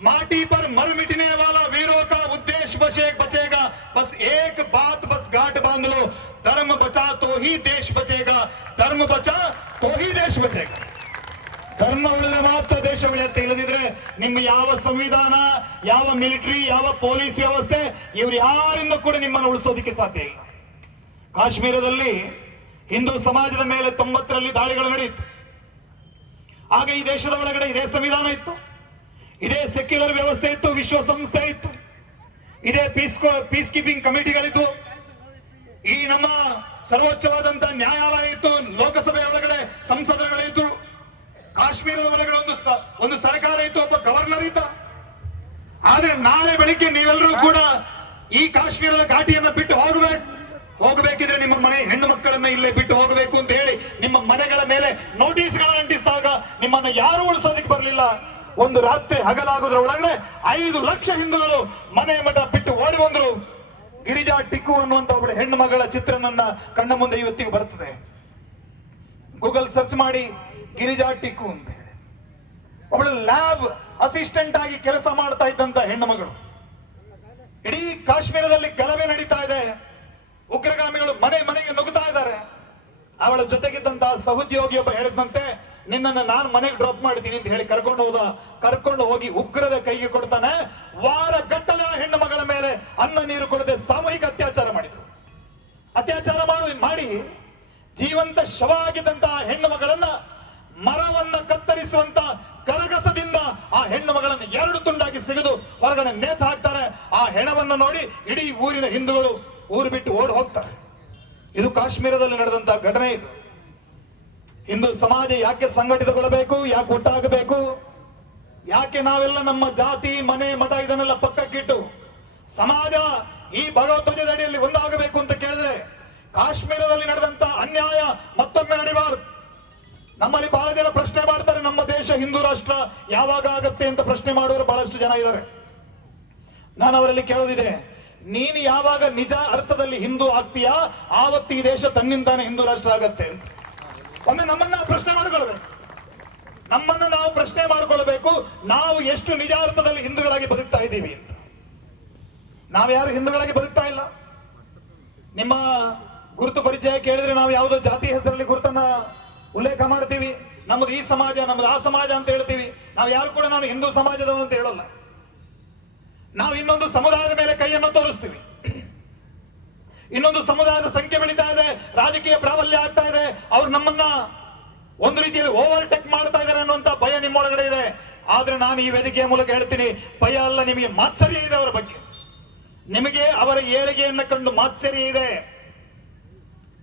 माटी पर मर मिटने वाला वीरों का उद्देश्य बचेगा, बस एक बात बस गांठ बांध लो, धर्म बचा तो ही देश बचेगा, धर्म बचा तो ही देश बचेगा. ಧರ್ಮ ಉಳಿದ್ರೆ ಮಾತ್ರ ದೇಶ ಉಳಿಯುತ್ತೆ. ಇಲ್ಲದಿದ್ರೆ ನಿಮ್ಮ ಯಾವ ಸಂವಿಧಾನ, ಯಾವ ಮಿಲಿಟರಿ, ಯಾವ ಪೊಲೀಸ್ ವ್ಯವಸ್ಥೆ, ಇವ್ರು ಯಾರಿಂದ ಕೂಡ ನಿಮ್ಮನ್ನು ಉಳಿಸೋದಕ್ಕೆ ಸಾಧ್ಯ ಇಲ್ಲ. ಕಾಶ್ಮೀರದಲ್ಲಿ ಹಿಂದೂ ಸಮಾಜದ ಮೇಲೆ 90ರಲ್ಲಿ ದಾಳಿಗಳು ನಡೆಯಿತು. ಆಗ ಈ ದೇಶದ ಒಳಗಡೆ ಇದೇ ಸಂವಿಧಾನ ಇತ್ತು, ಇದೇ ಸೆಕ್ಯುಲರ್ ವ್ಯವಸ್ಥೆ ಇತ್ತು, ವಿಶ್ವಸಂಸ್ಥೆ ಇತ್ತು, ಇದೇ ಪೀಸ್ ಕೀಪಿಂಗ್ ಕಮಿಟಿಗಳಿತ್ತು, ಈ ನಮ್ಮ ಸರ್ವೋಚ್ಚವಾದಂತ ನ್ಯಾಯಾಲಯ ಇತ್ತು, ಲೋಕಸಭೆ ಒಳಗಡೆ ಸಂಸದರುಗಳಿತ್ತು, ಕಾಶ್ಮೀರದ ಒಳಗಡೆ ಒಂದು ಸರ್ಕಾರ ಇತ್ತು, ಒಬ್ಬ ಗವರ್ನರ್ ಇದ್ದ. ಆದ್ರೆ ನಾಳೆ ಬೆಳಿಗ್ಗೆ ನೀವೆಲ್ಲರೂ ಕೂಡ ಈ ಕಾಶ್ಮೀರದ ಘಾಟಿಯನ್ನ ಬಿಟ್ಟು ಹೋಗಬೇಕಿದ್ರೆ ನಿಮ್ಮ ಮನೆ ಹೆಣ್ಣು ಮಕ್ಕಳನ್ನ ಇಲ್ಲೇ ಬಿಟ್ಟು ಹೋಗಬೇಕು ಅಂತ ಹೇಳಿ ನಿಮ್ಮ ಮನೆಗಳ ಮೇಲೆ ನೋಟಿಸ್ಗಳನ್ನು ಅಂಟಿಸಿದಾಗ ನಿಮ್ಮನ್ನ ಯಾರು ಉಳಿಸೋದಕ್ಕೆ ಬರಲಿಲ್ಲ. ಒಂದು ರಾತ್ರಿ ಹಗಲಾಗೋದ್ರ ಒಳಗಡೆ 5 ಲಕ್ಷ ಹಿಂದೂಗಳು ಮನೆ ಮಠ ಬಿಟ್ಟು ಓಡಿ ಬಂದ್ರು. ಗಿರಿಜಾ ಟಿಕ್ಕು ಅನ್ನುವಂತ ಒಬ್ಬಳು ಹೆಣ್ಣು ಮಗಳ ಚಿತ್ರನನ್ನ ಕಣ್ಣ ಮುಂದೆ ಇವತ್ತಿಗೆ ಬರ್ತದೆ. ಗೂಗಲ್ ಸರ್ಚ್ ಮಾಡಿ ಗಿರಿಜಾ ಟಿಕ್ಕು ಅಂತ ಹೇಳಿ ಒಬ್ಬಳು ಲ್ಯಾಬ್ ಅಸಿಸ್ಟೆಂಟ್ ಆಗಿ ಕೆಲಸ ಮಾಡ್ತಾ ಇದ್ದಂತ ಹೆಣ್ಣು ಮಗಳು. ಇಡೀ ಕಾಶ್ಮೀರದಲ್ಲಿ ಗಲಭೆ ನಡೀತಾ ಇದೆ, ಉಗ್ರಗಾಮಿಗಳು ಮನೆಗೆ ನುಗ್ಗುತ್ತಾ ಇದ್ದಾರೆ. ಅವಳ ಜೊತೆಗಿದ್ದಂತಹ ಸಹೋದ್ಯೋಗಿ ಒಬ್ಬ ಹೇಳಿದಂತೆ, ನಿನ್ನನ್ನು ನಾನು ಮನೆಗೆ ಡ್ರಾಪ್ ಮಾಡ್ತೀನಿ ಅಂತ ಹೇಳಿ ಕರ್ಕೊಂಡು ಹೋಗಿ ಉಗ್ರರ ಕೈಗೆ ಕೊಡ್ತಾನೆ. ವಾರ ಗಟ್ಟಲೆ ಹೆಣ್ಣು ಮಗಳ ಮೇಲೆ ಅನ್ನ ನೀರು ಕೊಡದೆ ಸಾಮೂಹಿಕ ಅತ್ಯಾಚಾರ ಮಾಡಿದ್ರು. ಅತ್ಯಾಚಾರ ಮಾಡಿ ಜೀವಂತ ಶವ ಆಗಿದ್ದಂತಹ ಹೆಣ್ಣು ಮಗಳನ್ನ ಮರವನ್ನ ಕತ್ತರಿಸುವಂತ ಕರಗಸದಿಂದ ಆ ಹೆಣ್ಣು ಮಗಳನ್ನು 2 ತುಂಡಾಗಿ ಸಿಗದು ಹೊರಗಡೆ ನೇತು ಹಾಕ್ತಾರೆ. ಆ ಹೆಣವನ್ನು ನೋಡಿ ಇಡೀ ಊರಿನ ಹಿಂದೂಗಳು ಊರು ಬಿಟ್ಟು ಓಡಿ ಹೋಗ್ತಾರೆ. ಇದು ಕಾಶ್ಮೀರದಲ್ಲಿ ನಡೆದಂತಹ ಘಟನೆ. ಇದು ಹಿಂದೂ ಸಮಾಜ ಯಾಕೆ ಸಂಘಟಿತಗೊಳ್ಳಬೇಕು, ಯಾಕೆ ಒಟ್ಟಾಗಬೇಕು, ಯಾಕೆ ನಾವೆಲ್ಲ ನಮ್ಮ ಜಾತಿ ಮನೆ ಮಠ ಇದನ್ನೆಲ್ಲ ಪಕ್ಕಕ್ಕಿಟ್ಟು ಸಮಾಜ ಈ ಭಗವಧ್ವಜದ ಅಡಿಯಲ್ಲಿ ಒಂದಾಗಬೇಕು ಅಂತ ಕೇಳಿದ್ರೆ ಕಾಶ್ಮೀರದಲ್ಲಿ ನಡೆದಂತ ಅನ್ಯಾಯ ಮತ್ತೊಮ್ಮೆ ನಡಿಬಾರದು. ನಮ್ಮಲ್ಲಿ ಬಹಳ ಜನ ಪ್ರಶ್ನೆ ಮಾಡ್ತಾರೆ, ನಮ್ಮ ದೇಶ ಹಿಂದೂ ರಾಷ್ಟ್ರ ಯಾವಾಗ ಆಗತ್ತೆ ಅಂತ ಪ್ರಶ್ನೆ ಮಾಡುವವರು ಬಹಳಷ್ಟು ಜನ ಇದ್ದಾರೆ. ನಾನು ಅವರಲ್ಲಿ ಕೇಳೋದಿದೆ, ನೀನು ಯಾವಾಗ ನಿಜ ಅರ್ಥದಲ್ಲಿ ಹಿಂದೂ ಆಗ್ತೀಯಾ ಆವತ್ತು ಈ ದೇಶ ತನ್ನಿಂದಾನೆ ಹಿಂದೂ ರಾಷ್ಟ್ರ ಆಗತ್ತೆ ಅಂತ ಒಮ್ಮೆ ನಮ್ಮನ್ನ ಪ್ರಶ್ನೆ ಮಾಡಿಕೊಳ್ಬೇಕು. ನಮ್ಮನ್ನ ನಾವು ಪ್ರಶ್ನೆ ಮಾಡಿಕೊಳ್ಬೇಕು, ನಾವು ಎಷ್ಟು ನಿಜ ಅರ್ಥದಲ್ಲಿ ಹಿಂದೂಗಳಾಗಿ ಬದುಕ್ತಾ ಇದ್ದೀವಿ ಅಂತ. ನಾವ್ಯಾರು ಹಿಂದೂಗಳಾಗಿ ಬದುಕ್ತಾ ಇಲ್ಲ. ನಿಮ್ಮ ಗುರುತು ಪರಿಚಯ ಕೇಳಿದ್ರೆ ನಾವು ಯಾವುದೋ ಜಾತಿ ಹೆಸರಲ್ಲಿ ಗುರುತನ್ನ ಉಲ್ಲೇಖ ಮಾಡ್ತೀವಿ. ನಮ್ಮದು ಈ ಸಮಾಜ, ನಮ್ಮದು ಆ ಸಮಾಜ ಅಂತ ಹೇಳ್ತೀವಿ. ನಾವು ಯಾರು ಕೂಡ ನಾನು ಹಿಂದೂ ಸಮಾಜದವನು ಅಂತ ಹೇಳಲ್ಲ. ನಾವು ಇನ್ನೊಂದು ಸಮುದಾಯದ ಮೇಲೆ ಕೈಯನ್ನು ತೋರಿಸ್ತೀವಿ. ಇನ್ನೊಂದು ಸಮುದಾಯದ ಸಂಖ್ಯೆ ಬೆಳೀತಾ ಇದೆ, ರಾಜಕೀಯ ಪ್ರಾಬಲ್ಯ ಆಗ್ತಾ ಇದೆ, ಅವ್ರು ನಮ್ಮನ್ನ ಒಂದು ರೀತಿಯಲ್ಲಿ ಓವರ್ಟೇಕ್ ಮಾಡ್ತಾ ಇದ್ದಾರೆ ಅನ್ನುವಂತ ಭಯ ನಿಮ್ಮೊಳಗಡೆ ಇದೆ. ಆದ್ರೆ ನಾನು ಈ ವೇದಿಕೆಯ ಮೂಲಕ ಹೇಳ್ತೀನಿ, ಭಯ ಅಲ್ಲ, ನಿಮಗೆ ಮಾತ್ಸರ್ಯ ಇದೆ ಅವರ ಬಗ್ಗೆ. ನಿಮಗೆ ಅವರ ಏಳಿಗೆಯನ್ನ ಕಂಡು ಮಾತ್ಸರ್ಯ ಇದೆ.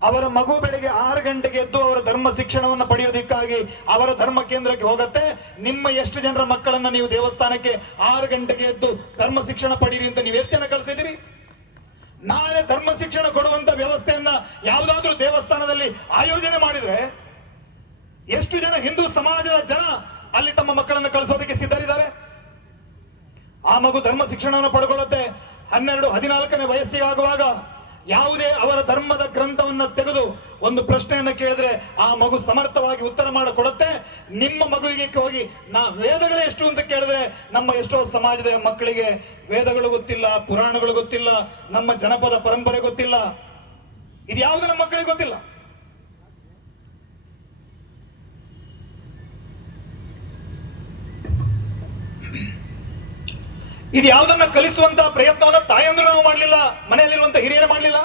ಅವರ ಮಗು ಬೆಳಿಗ್ಗೆ 6 ಗಂಟೆಗೆ ಎದ್ದು ಅವರ ಧರ್ಮ ಶಿಕ್ಷಣವನ್ನು ಪಡೆಯೋದಕ್ಕಾಗಿ ಅವರ ಧರ್ಮ ಕೇಂದ್ರಕ್ಕೆ ಹೋಗುತ್ತೆ. ನಿಮ್ಮ ಎಷ್ಟು ಜನರ ಮಕ್ಕಳನ್ನ ನೀವು ದೇವಸ್ಥಾನಕ್ಕೆ 6 ಗಂಟೆಗೆ ಎದ್ದು ಧರ್ಮ ಶಿಕ್ಷಣ ಪಡೀರಿ ಅಂತ ನೀವು ಎಷ್ಟು ಜನ ಕಳಿಸಿದಿರಿ? ನಾಳೆ ಧರ್ಮ ಶಿಕ್ಷಣ ಕೊಡುವಂತ ವ್ಯವಸ್ಥೆಯನ್ನ ಯಾವುದಾದ್ರೂ ದೇವಸ್ಥಾನದಲ್ಲಿ ಆಯೋಜನೆ ಮಾಡಿದ್ರೆ ಎಷ್ಟು ಜನ ಹಿಂದೂ ಸಮಾಜದ ಜನ ಅಲ್ಲಿ ತಮ್ಮ ಮಕ್ಕಳನ್ನು ಕಳಿಸೋದಕ್ಕೆ ಸಿದ್ಧರಿದ್ದಾರೆ? ಆ ಮಗು ಧರ್ಮ ಶಿಕ್ಷಣವನ್ನು ಪಡ್ಕೊಳ್ಳುತ್ತೆ. 12-14ನೇ ವಯಸ್ಸಿಗಾಗುವಾಗ ಯಾವುದೇ ಅವರ ಧರ್ಮದ ಗ್ರಂಥವನ್ನ ತೆಗೆದು ಒಂದು ಪ್ರಶ್ನೆಯನ್ನ ಕೇಳಿದ್ರೆ ಆ ಮಗು ಸಮರ್ಥವಾಗಿ ಉತ್ತರ ಮಾಡಿಕೊಡುತ್ತೆ. ನಿಮ್ಮ ಮಗುವಿಗೆ ಹೋಗಿ ವೇದಗಳೇ ಎಷ್ಟು ಅಂತ ಕೇಳಿದ್ರೆ ನಮ್ಮ ಎಷ್ಟೋ ಸಮಾಜದ ಮಕ್ಕಳಿಗೆ ವೇದಗಳು ಗೊತ್ತಿಲ್ಲ, ಪುರಾಣಗಳು ಗೊತ್ತಿಲ್ಲ, ನಮ್ಮ ಜನಪದ ಪರಂಪರೆ ಗೊತ್ತಿಲ್ಲ. ಇದು ಯಾವುದು ನಮ್ಮ ಮಕ್ಕಳಿಗೆ ಗೊತ್ತಿಲ್ಲ. ಇದು ಯಾವುದನ್ನ ಕಲಿಸುವಂತ ಪ್ರಯತ್ನವನ್ನ ತಾಯಂದ್ರು ನಾವು ಮಾಡಲಿಲ್ಲ, ಮನೆಯಲ್ಲಿರುವಂತ ಹಿರಿಯರು ಮಾಡಲಿಲ್ಲ.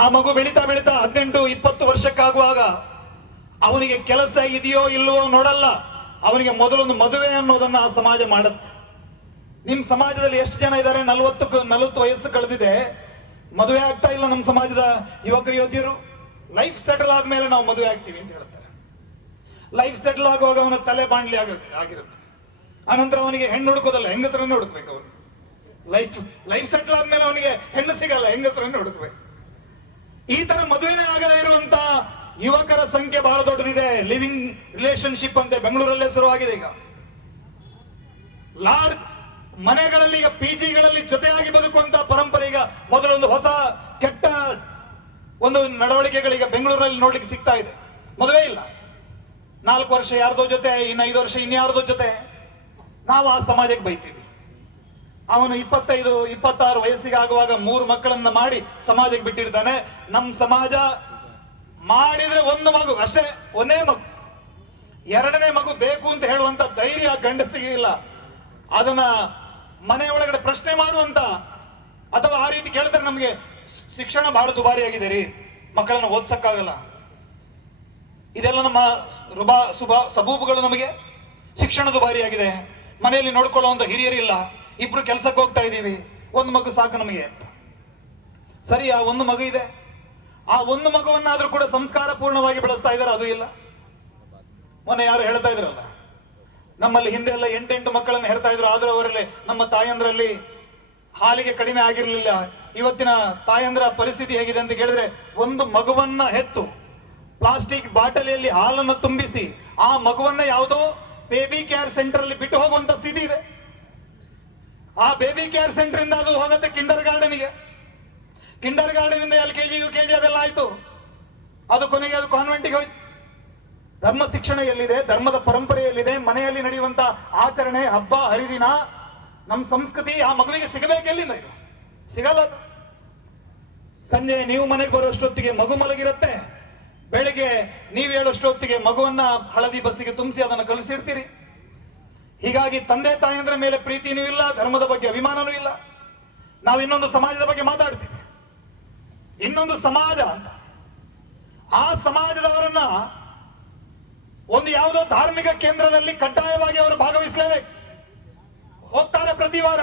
ಆ ಮಗು ಬೆಳೀತಾ ಬೆಳೀತಾ 18-20 ವರ್ಷಕ್ಕಾಗುವಾಗ ಅವನಿಗೆ ಕೆಲಸ ಇದೆಯೋ ಇಲ್ಲವೋ ನೋಡಲ್ಲ, ಅವನಿಗೆ ಮೊದಲೊಂದು ಮದುವೆ ಅನ್ನೋದನ್ನ ಆ ಸಮಾಜ ಮಾಡುತ್ತೆ. ನಿಮ್ ಸಮಾಜದಲ್ಲಿ ಎಷ್ಟು ಜನ ಇದ್ದಾರೆ 40 ವಯಸ್ಸು ಕಳೆದಿದೆ, ಮದುವೆ ಆಗ್ತಾ ಇಲ್ಲ ನಮ್ಮ ಸಮಾಜದ ಯುವಕ ಯುವತಿಯರು? ಲೈಫ್ ಸೆಟಲ್ ಆದ್ಮೇಲೆ ನಾವು ಮದುವೆ ಆಗ್ತೀವಿ ಅಂತ ಹೇಳ್ತಾರೆ. ಲೈಫ್ ಸೆಟಲ್ ಆಗುವಾಗ ಅವನ ತಲೆ ಬಾಂಡ್ಲಿ ಆಗಿರುತ್ತೆ. ಆನಂತರ ಅವನಿಗೆ ಹೆಣ್ಣು ಹುಡುಕೋದಲ್ಲ, ಹೆಂಗಸರನ್ನೇ ಹುಡುಕ್ಬೇಕು. ಅವನು ಲೈಫ್ ಸೆಟಲ್ ಆದ್ಮೇಲೆ ಅವನಿಗೆ ಹೆಣ್ಣು ಸಿಗಲ್ಲ, ಹೆಂಗಸರನ್ನೇ ಹುಡುಕ್ಬೇಕು. ಈ ತರ ಮದುವೆನೇ ಆಗದೇ ಇರುವಂತ ಯುವಕರ ಸಂಖ್ಯೆ ಬಹಳ ದೊಡ್ಡದಿದೆ. ಲಿವಿಂಗ್ ರಿಲೇಶನ್ಶಿಪ್ ಅಂತ ಬೆಂಗಳೂರಲ್ಲೇ ಶುರುವಾಗಿದೆ ಈಗ. ಲಾರ್ಜ್ ಮನೆಗಳಲ್ಲಿ ಈಗ PGಗಳಲ್ಲಿ ಜೊತೆಯಾಗಿ ಬದುಕುವಂತ ಪರಂಪರೆ ಈಗ ಮೊದಲೊಂದು ಹೊಸ ಕೆಟ್ಟ ಒಂದು ನಡವಳಿಕೆಗಳೀಗ ಬೆಂಗಳೂರಲ್ಲಿ ನೋಡ್ಲಿಕ್ಕೆ ಸಿಗ್ತಾ ಇದೆ. ಮದುವೆ ಇಲ್ಲ, 4 ವರ್ಷ ಯಾರ್ದೋ ಜೊತೆ, ಇನ್ನು 5 ವರ್ಷ ಇನ್ಯಾರ್ದೋ ಜೊತೆ. ನಾವು ಆ ಸಮಾಜಕ್ಕೆ ಬೈತೀವಿ. ಅವನು 25-26 ವಯಸ್ಸಿಗೆ ಆಗುವಾಗ 3 ಮಕ್ಕಳನ್ನ ಮಾಡಿ ಸಮಾಜಕ್ಕೆ ಬಿಟ್ಟಿರ್ತಾನೆ. ನಮ್ಮ ಸಮಾಜ ಮಾಡಿದ್ರೆ 1 ಮಗು ಅಷ್ಟೇ, 1ನೇ ಮಗು, 2ನೇ ಮಗು ಬೇಕು ಅಂತ ಹೇಳುವಂತ ಧೈರ್ಯ ಗಂಡಸಿಗೆ ಇಲ್ಲ. ಅದನ್ನ ಮನೆಯೊಳಗಡೆ ಪ್ರಶ್ನೆ ಮಾಡುವಂತ ಅಥವಾ ಆ ರೀತಿ ಕೇಳ್ತಾರೆ, ನಮಗೆ ಶಿಕ್ಷಣ ಬಹಳ ದುಬಾರಿ ಆಗಿದೆ ರೀ, ಮಕ್ಕಳನ್ನ ಓದ್ಸಕ್ಕಾಗಲ್ಲ. ಇದೆಲ್ಲ ನಮ್ಮ ಸಬೂಬುಗಳು. ನಮಗೆ ಶಿಕ್ಷಣ ದುಬಾರಿ ಆಗಿದೆ, ಮನೆಯಲ್ಲಿ ನೋಡ್ಕೊಳ್ಳುವಂತ ಹಿರಿಯರಿಲ್ಲ, 2 ಕೆಲಸಕ್ಕೆ ಹೋಗ್ತಾ ಇದ್ದೀವಿ, 1 ಮಗು ಸಾಕು ನಮಗೆ ಅಂತ. ಸರಿ, ಆ 1 ಮಗು ಇದೆ, ಆ 1 ಮಗುವನ್ನಾದ್ರೂ ಕೂಡ ಸಂಸ್ಕಾರ ಪೂರ್ಣವಾಗಿ ಬೆಳೆಸ್ತಾ ಇದ್ದಾರೆ, ಅದು ಇಲ್ಲ. ಮೊನ್ನೆ ಯಾರು ಹೇಳ್ತಾ ಇದ್ರಲ್ಲ, ನಮ್ಮಲ್ಲಿ ಹಿಂದೆ ಎಲ್ಲ 8 ಮಕ್ಕಳನ್ನು ಹೆರ್ತಾ ಇದ್ರು, ಆದ್ರೂ ಅವರಲ್ಲಿ ನಮ್ಮ ತಾಯಂದ್ರಲ್ಲಿ ಹಾಲಿಗೆ ಕಡಿಮೆ ಆಗಿರ್ಲಿಲ್ಲ. ಇವತ್ತಿನ ತಾಯಂದ್ರ ಪರಿಸ್ಥಿತಿ ಹೇಗಿದೆ ಅಂತ ಕೇಳಿದ್ರೆ, 1 ಮಗುವನ್ನ ಹೆತ್ತು ಪ್ಲಾಸ್ಟಿಕ್ ಬಾಟಲಿಯಲ್ಲಿ ಹಾಲನ್ನು ತುಂಬಿಸಿ ಆ ಮಗುವನ್ನ ಯಾವುದೋ ಬೇಬಿ ಕೇರ್ ಸೆಂಟರ್ ಅಲ್ಲಿ ಬಿಟ್ಟು ಹೋಗುವಂತ ಸ್ಥಿತಿ ಇದೆ. ಆ ಬೇಬಿ ಕೇರ್ ಸೆಂಟರ್ ಇಂದ ಅದು ಹೋಗುತ್ತೆ ಕಿಂಡರ್ ಗಾರ್ಡನ್ಗೆ, ಕಿಂಡರ್ ಗಾರ್ಡನ್ ಇಂದ LKG UKG ಅದೆಲ್ಲ ಆಯ್ತು, ಅದು ಕೊನೆಗೆ ಅದು ಕಾನ್ವೆಂಟ್ಗೆ ಹೋಯ್ತು. ಧರ್ಮ ಶಿಕ್ಷಣ ಎಲ್ಲಿದೆ? ಧರ್ಮದ ಪರಂಪರೆ ಎಲ್ಲಿದೆ? ಮನೆಯಲ್ಲಿ ನಡೆಯುವಂತ ಆಚರಣೆ, ಹಬ್ಬ ಹರಿದಿನ, ನಮ್ಮ ಸಂಸ್ಕೃತಿ ಆ ಮಗುವಿಗೆ ಸಿಗಬೇಕೆಲ್ಲಿಂದ? ಇದು ಸಿಗಲ್ಲ. ಸಂಜೆ ನೀವು ಮನೆಗೆ ಬರುವಷ್ಟೊತ್ತಿಗೆ ಮಗು ಮಲಗಿರುತ್ತೆ, ಬೆಳಿಗ್ಗೆ ನೀವು ಹೇಳೋಷ್ಟೊತ್ತಿಗೆ ಮಗುವನ್ನ ಹಳದಿ ಬಸ್ಸಿಗೆ ತುಂಬಿಸಿ ಅದನ್ನು ಕಳಿಸಿರ್ತೀರಿ. ಹೀಗಾಗಿ ತಂದೆ ತಾಯಂದ್ರ ಮೇಲೆ ಪ್ರೀತಿನೂ ಇಲ್ಲ, ಧರ್ಮದ ಬಗ್ಗೆ ಅಭಿಮಾನನೂ ಇಲ್ಲ. ನಾವು ಇನ್ನೊಂದು ಸಮಾಜದ ಬಗ್ಗೆ ಮಾತಾಡ್ತೀವಿ, ಇನ್ನೊಂದು ಸಮಾಜ ಅಂತ. ಆ ಸಮಾಜದವರನ್ನ ಒಂದು ಯಾವುದೋ ಧಾರ್ಮಿಕ ಕೇಂದ್ರದಲ್ಲಿ ಕಡ್ಡಾಯವಾಗಿ ಅವರು ಭಾಗವಹಿಸಲೇಬೇಕು. ಹೋಗ್ತಾರೆ ಪ್ರತಿ ವಾರ,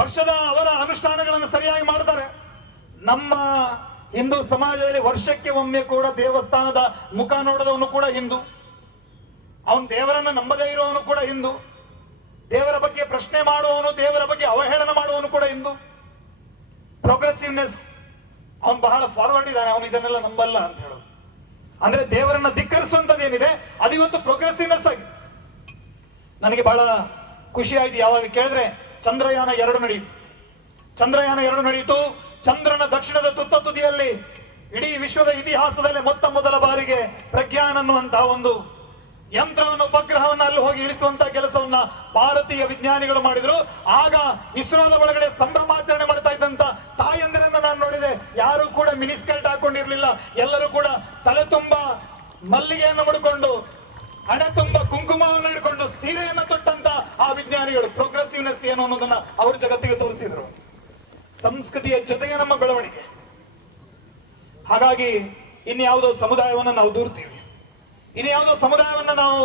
ವರ್ಷದ ಅವರ ಅನುಷ್ಠಾನಗಳನ್ನು ಸರಿಯಾಗಿ ಮಾಡ್ತಾರೆ. ನಮ್ಮ ಹಿಂದೂ ಸಮಾಜದಲ್ಲಿ ವರ್ಷಕ್ಕೆ ಒಮ್ಮೆ ಕೂಡ ದೇವಸ್ಥಾನದ ಮುಖ ನೋಡದವನು ಕೂಡ ಹಿಂದೂ, ಅವನು ದೇವರನ್ನ ನಂಬದೇ ಇರುವವನು ಕೂಡ ಹಿಂದೂ, ದೇವರ ಬಗ್ಗೆ ಪ್ರಶ್ನೆ ಮಾಡುವವನು, ದೇವರ ಬಗ್ಗೆ ಅವಹೇಳನ ಮಾಡುವವನು ಕೂಡ ಹಿಂದೂ. ಪ್ರೋಗ್ರೆಸಿವ್ನೆಸ್, ಅವನು ಬಹಳ ಫಾರ್ವರ್ಡ್ ಇದ್ದಾನೆ, ಅವನು ಇದನ್ನೆಲ್ಲ ನಂಬಲ್ಲ ಅಂತ ಹೇಳೋದು. ಅಂದ್ರೆ ದೇವರನ್ನ ಧಿಕ್ಕರಿಸುವಂತದ್ದೇನಿದೆ ಅದು ಇವತ್ತು ಪ್ರೋಗ್ರೆಸಿವ್ನೆಸ್ ಆಗಿದೆ. ನನಗೆ ಬಹಳ ಖುಷಿ ಆಯ್ತು ಯಾವಾಗ ಕೇಳಿದ್ರೆ ಚಂದ್ರಯಾನ 2 ನಡೆಯಿತು. ಚಂದ್ರಯಾನ 2 ನಡೆಯಿತು. ಚಂದ್ರನ ದಕ್ಷಿಣದ ತುದಿಯಲ್ಲಿ ಇಡೀ ವಿಶ್ವದ ಇತಿಹಾಸದಲ್ಲಿ ಮೊದಲ ಬಾರಿಗೆ ಪ್ರಜ್ಞಾನ್ ಅನ್ನುವಂತಹ ಒಂದು ಯಂತ್ರವನ್ನು, ಉಪಗ್ರಹವನ್ನು ಅಲ್ಲಿ ಹೋಗಿ ಇಳಿಸುವಂತಹ ಕೆಲಸವನ್ನ ಭಾರತೀಯ ವಿಜ್ಞಾನಿಗಳು ಮಾಡಿದ್ರು. ಆಗ ಇಸ್ರೋದ ಒಳಗಡೆ ಸಂಭ್ರಮಾಚರಣೆ ಮಾಡ್ತಾ ಇದ್ದಂತ ತಾಯಂದಿರನ್ನ ನಾನು ನೋಡಿದೆ. ಯಾರು ಕೂಡ ಮಿನಿಸ್ಕರ್ಟ್ ಹಾಕೊಂಡಿರ್ಲಿಲ್ಲ, ಎಲ್ಲರೂ ಕೂಡ ತಲೆ ತುಂಬ ಮಲ್ಲಿಗೆಯನ್ನು ಮುಡ್ಕೊಂಡು, ಹಣೆ ತುಂಬ ಕುಂಕುಮವನ್ನು ಹಿಡ್ಕೊಂಡು, ಸೀರೆಯನ್ನು ತೊಟ್ಟಂತ ಆ ವಿಜ್ಞಾನಿಗಳು ಪ್ರೋಗ್ರೆಸಿವ್ನೆಸ್ ಏನು ಅನ್ನೋದನ್ನ ಅವರು ಜಗತ್ತಿಗೆ ತೋರಿಸಿದ್ರು. ಸಂಸ್ಕೃತಿಯ ಜೊತೆಗೆ ನಮ್ಮ ಬೆಳವಣಿಗೆ. ಹಾಗಾಗಿ ಇನ್ಯಾವುದೋ ಸಮುದಾಯವನ್ನ ನಾವು ದೂರ್ತೀವಿ, ಇನ್ಯಾವುದೋ ಸಮುದಾಯವನ್ನ ನಾವು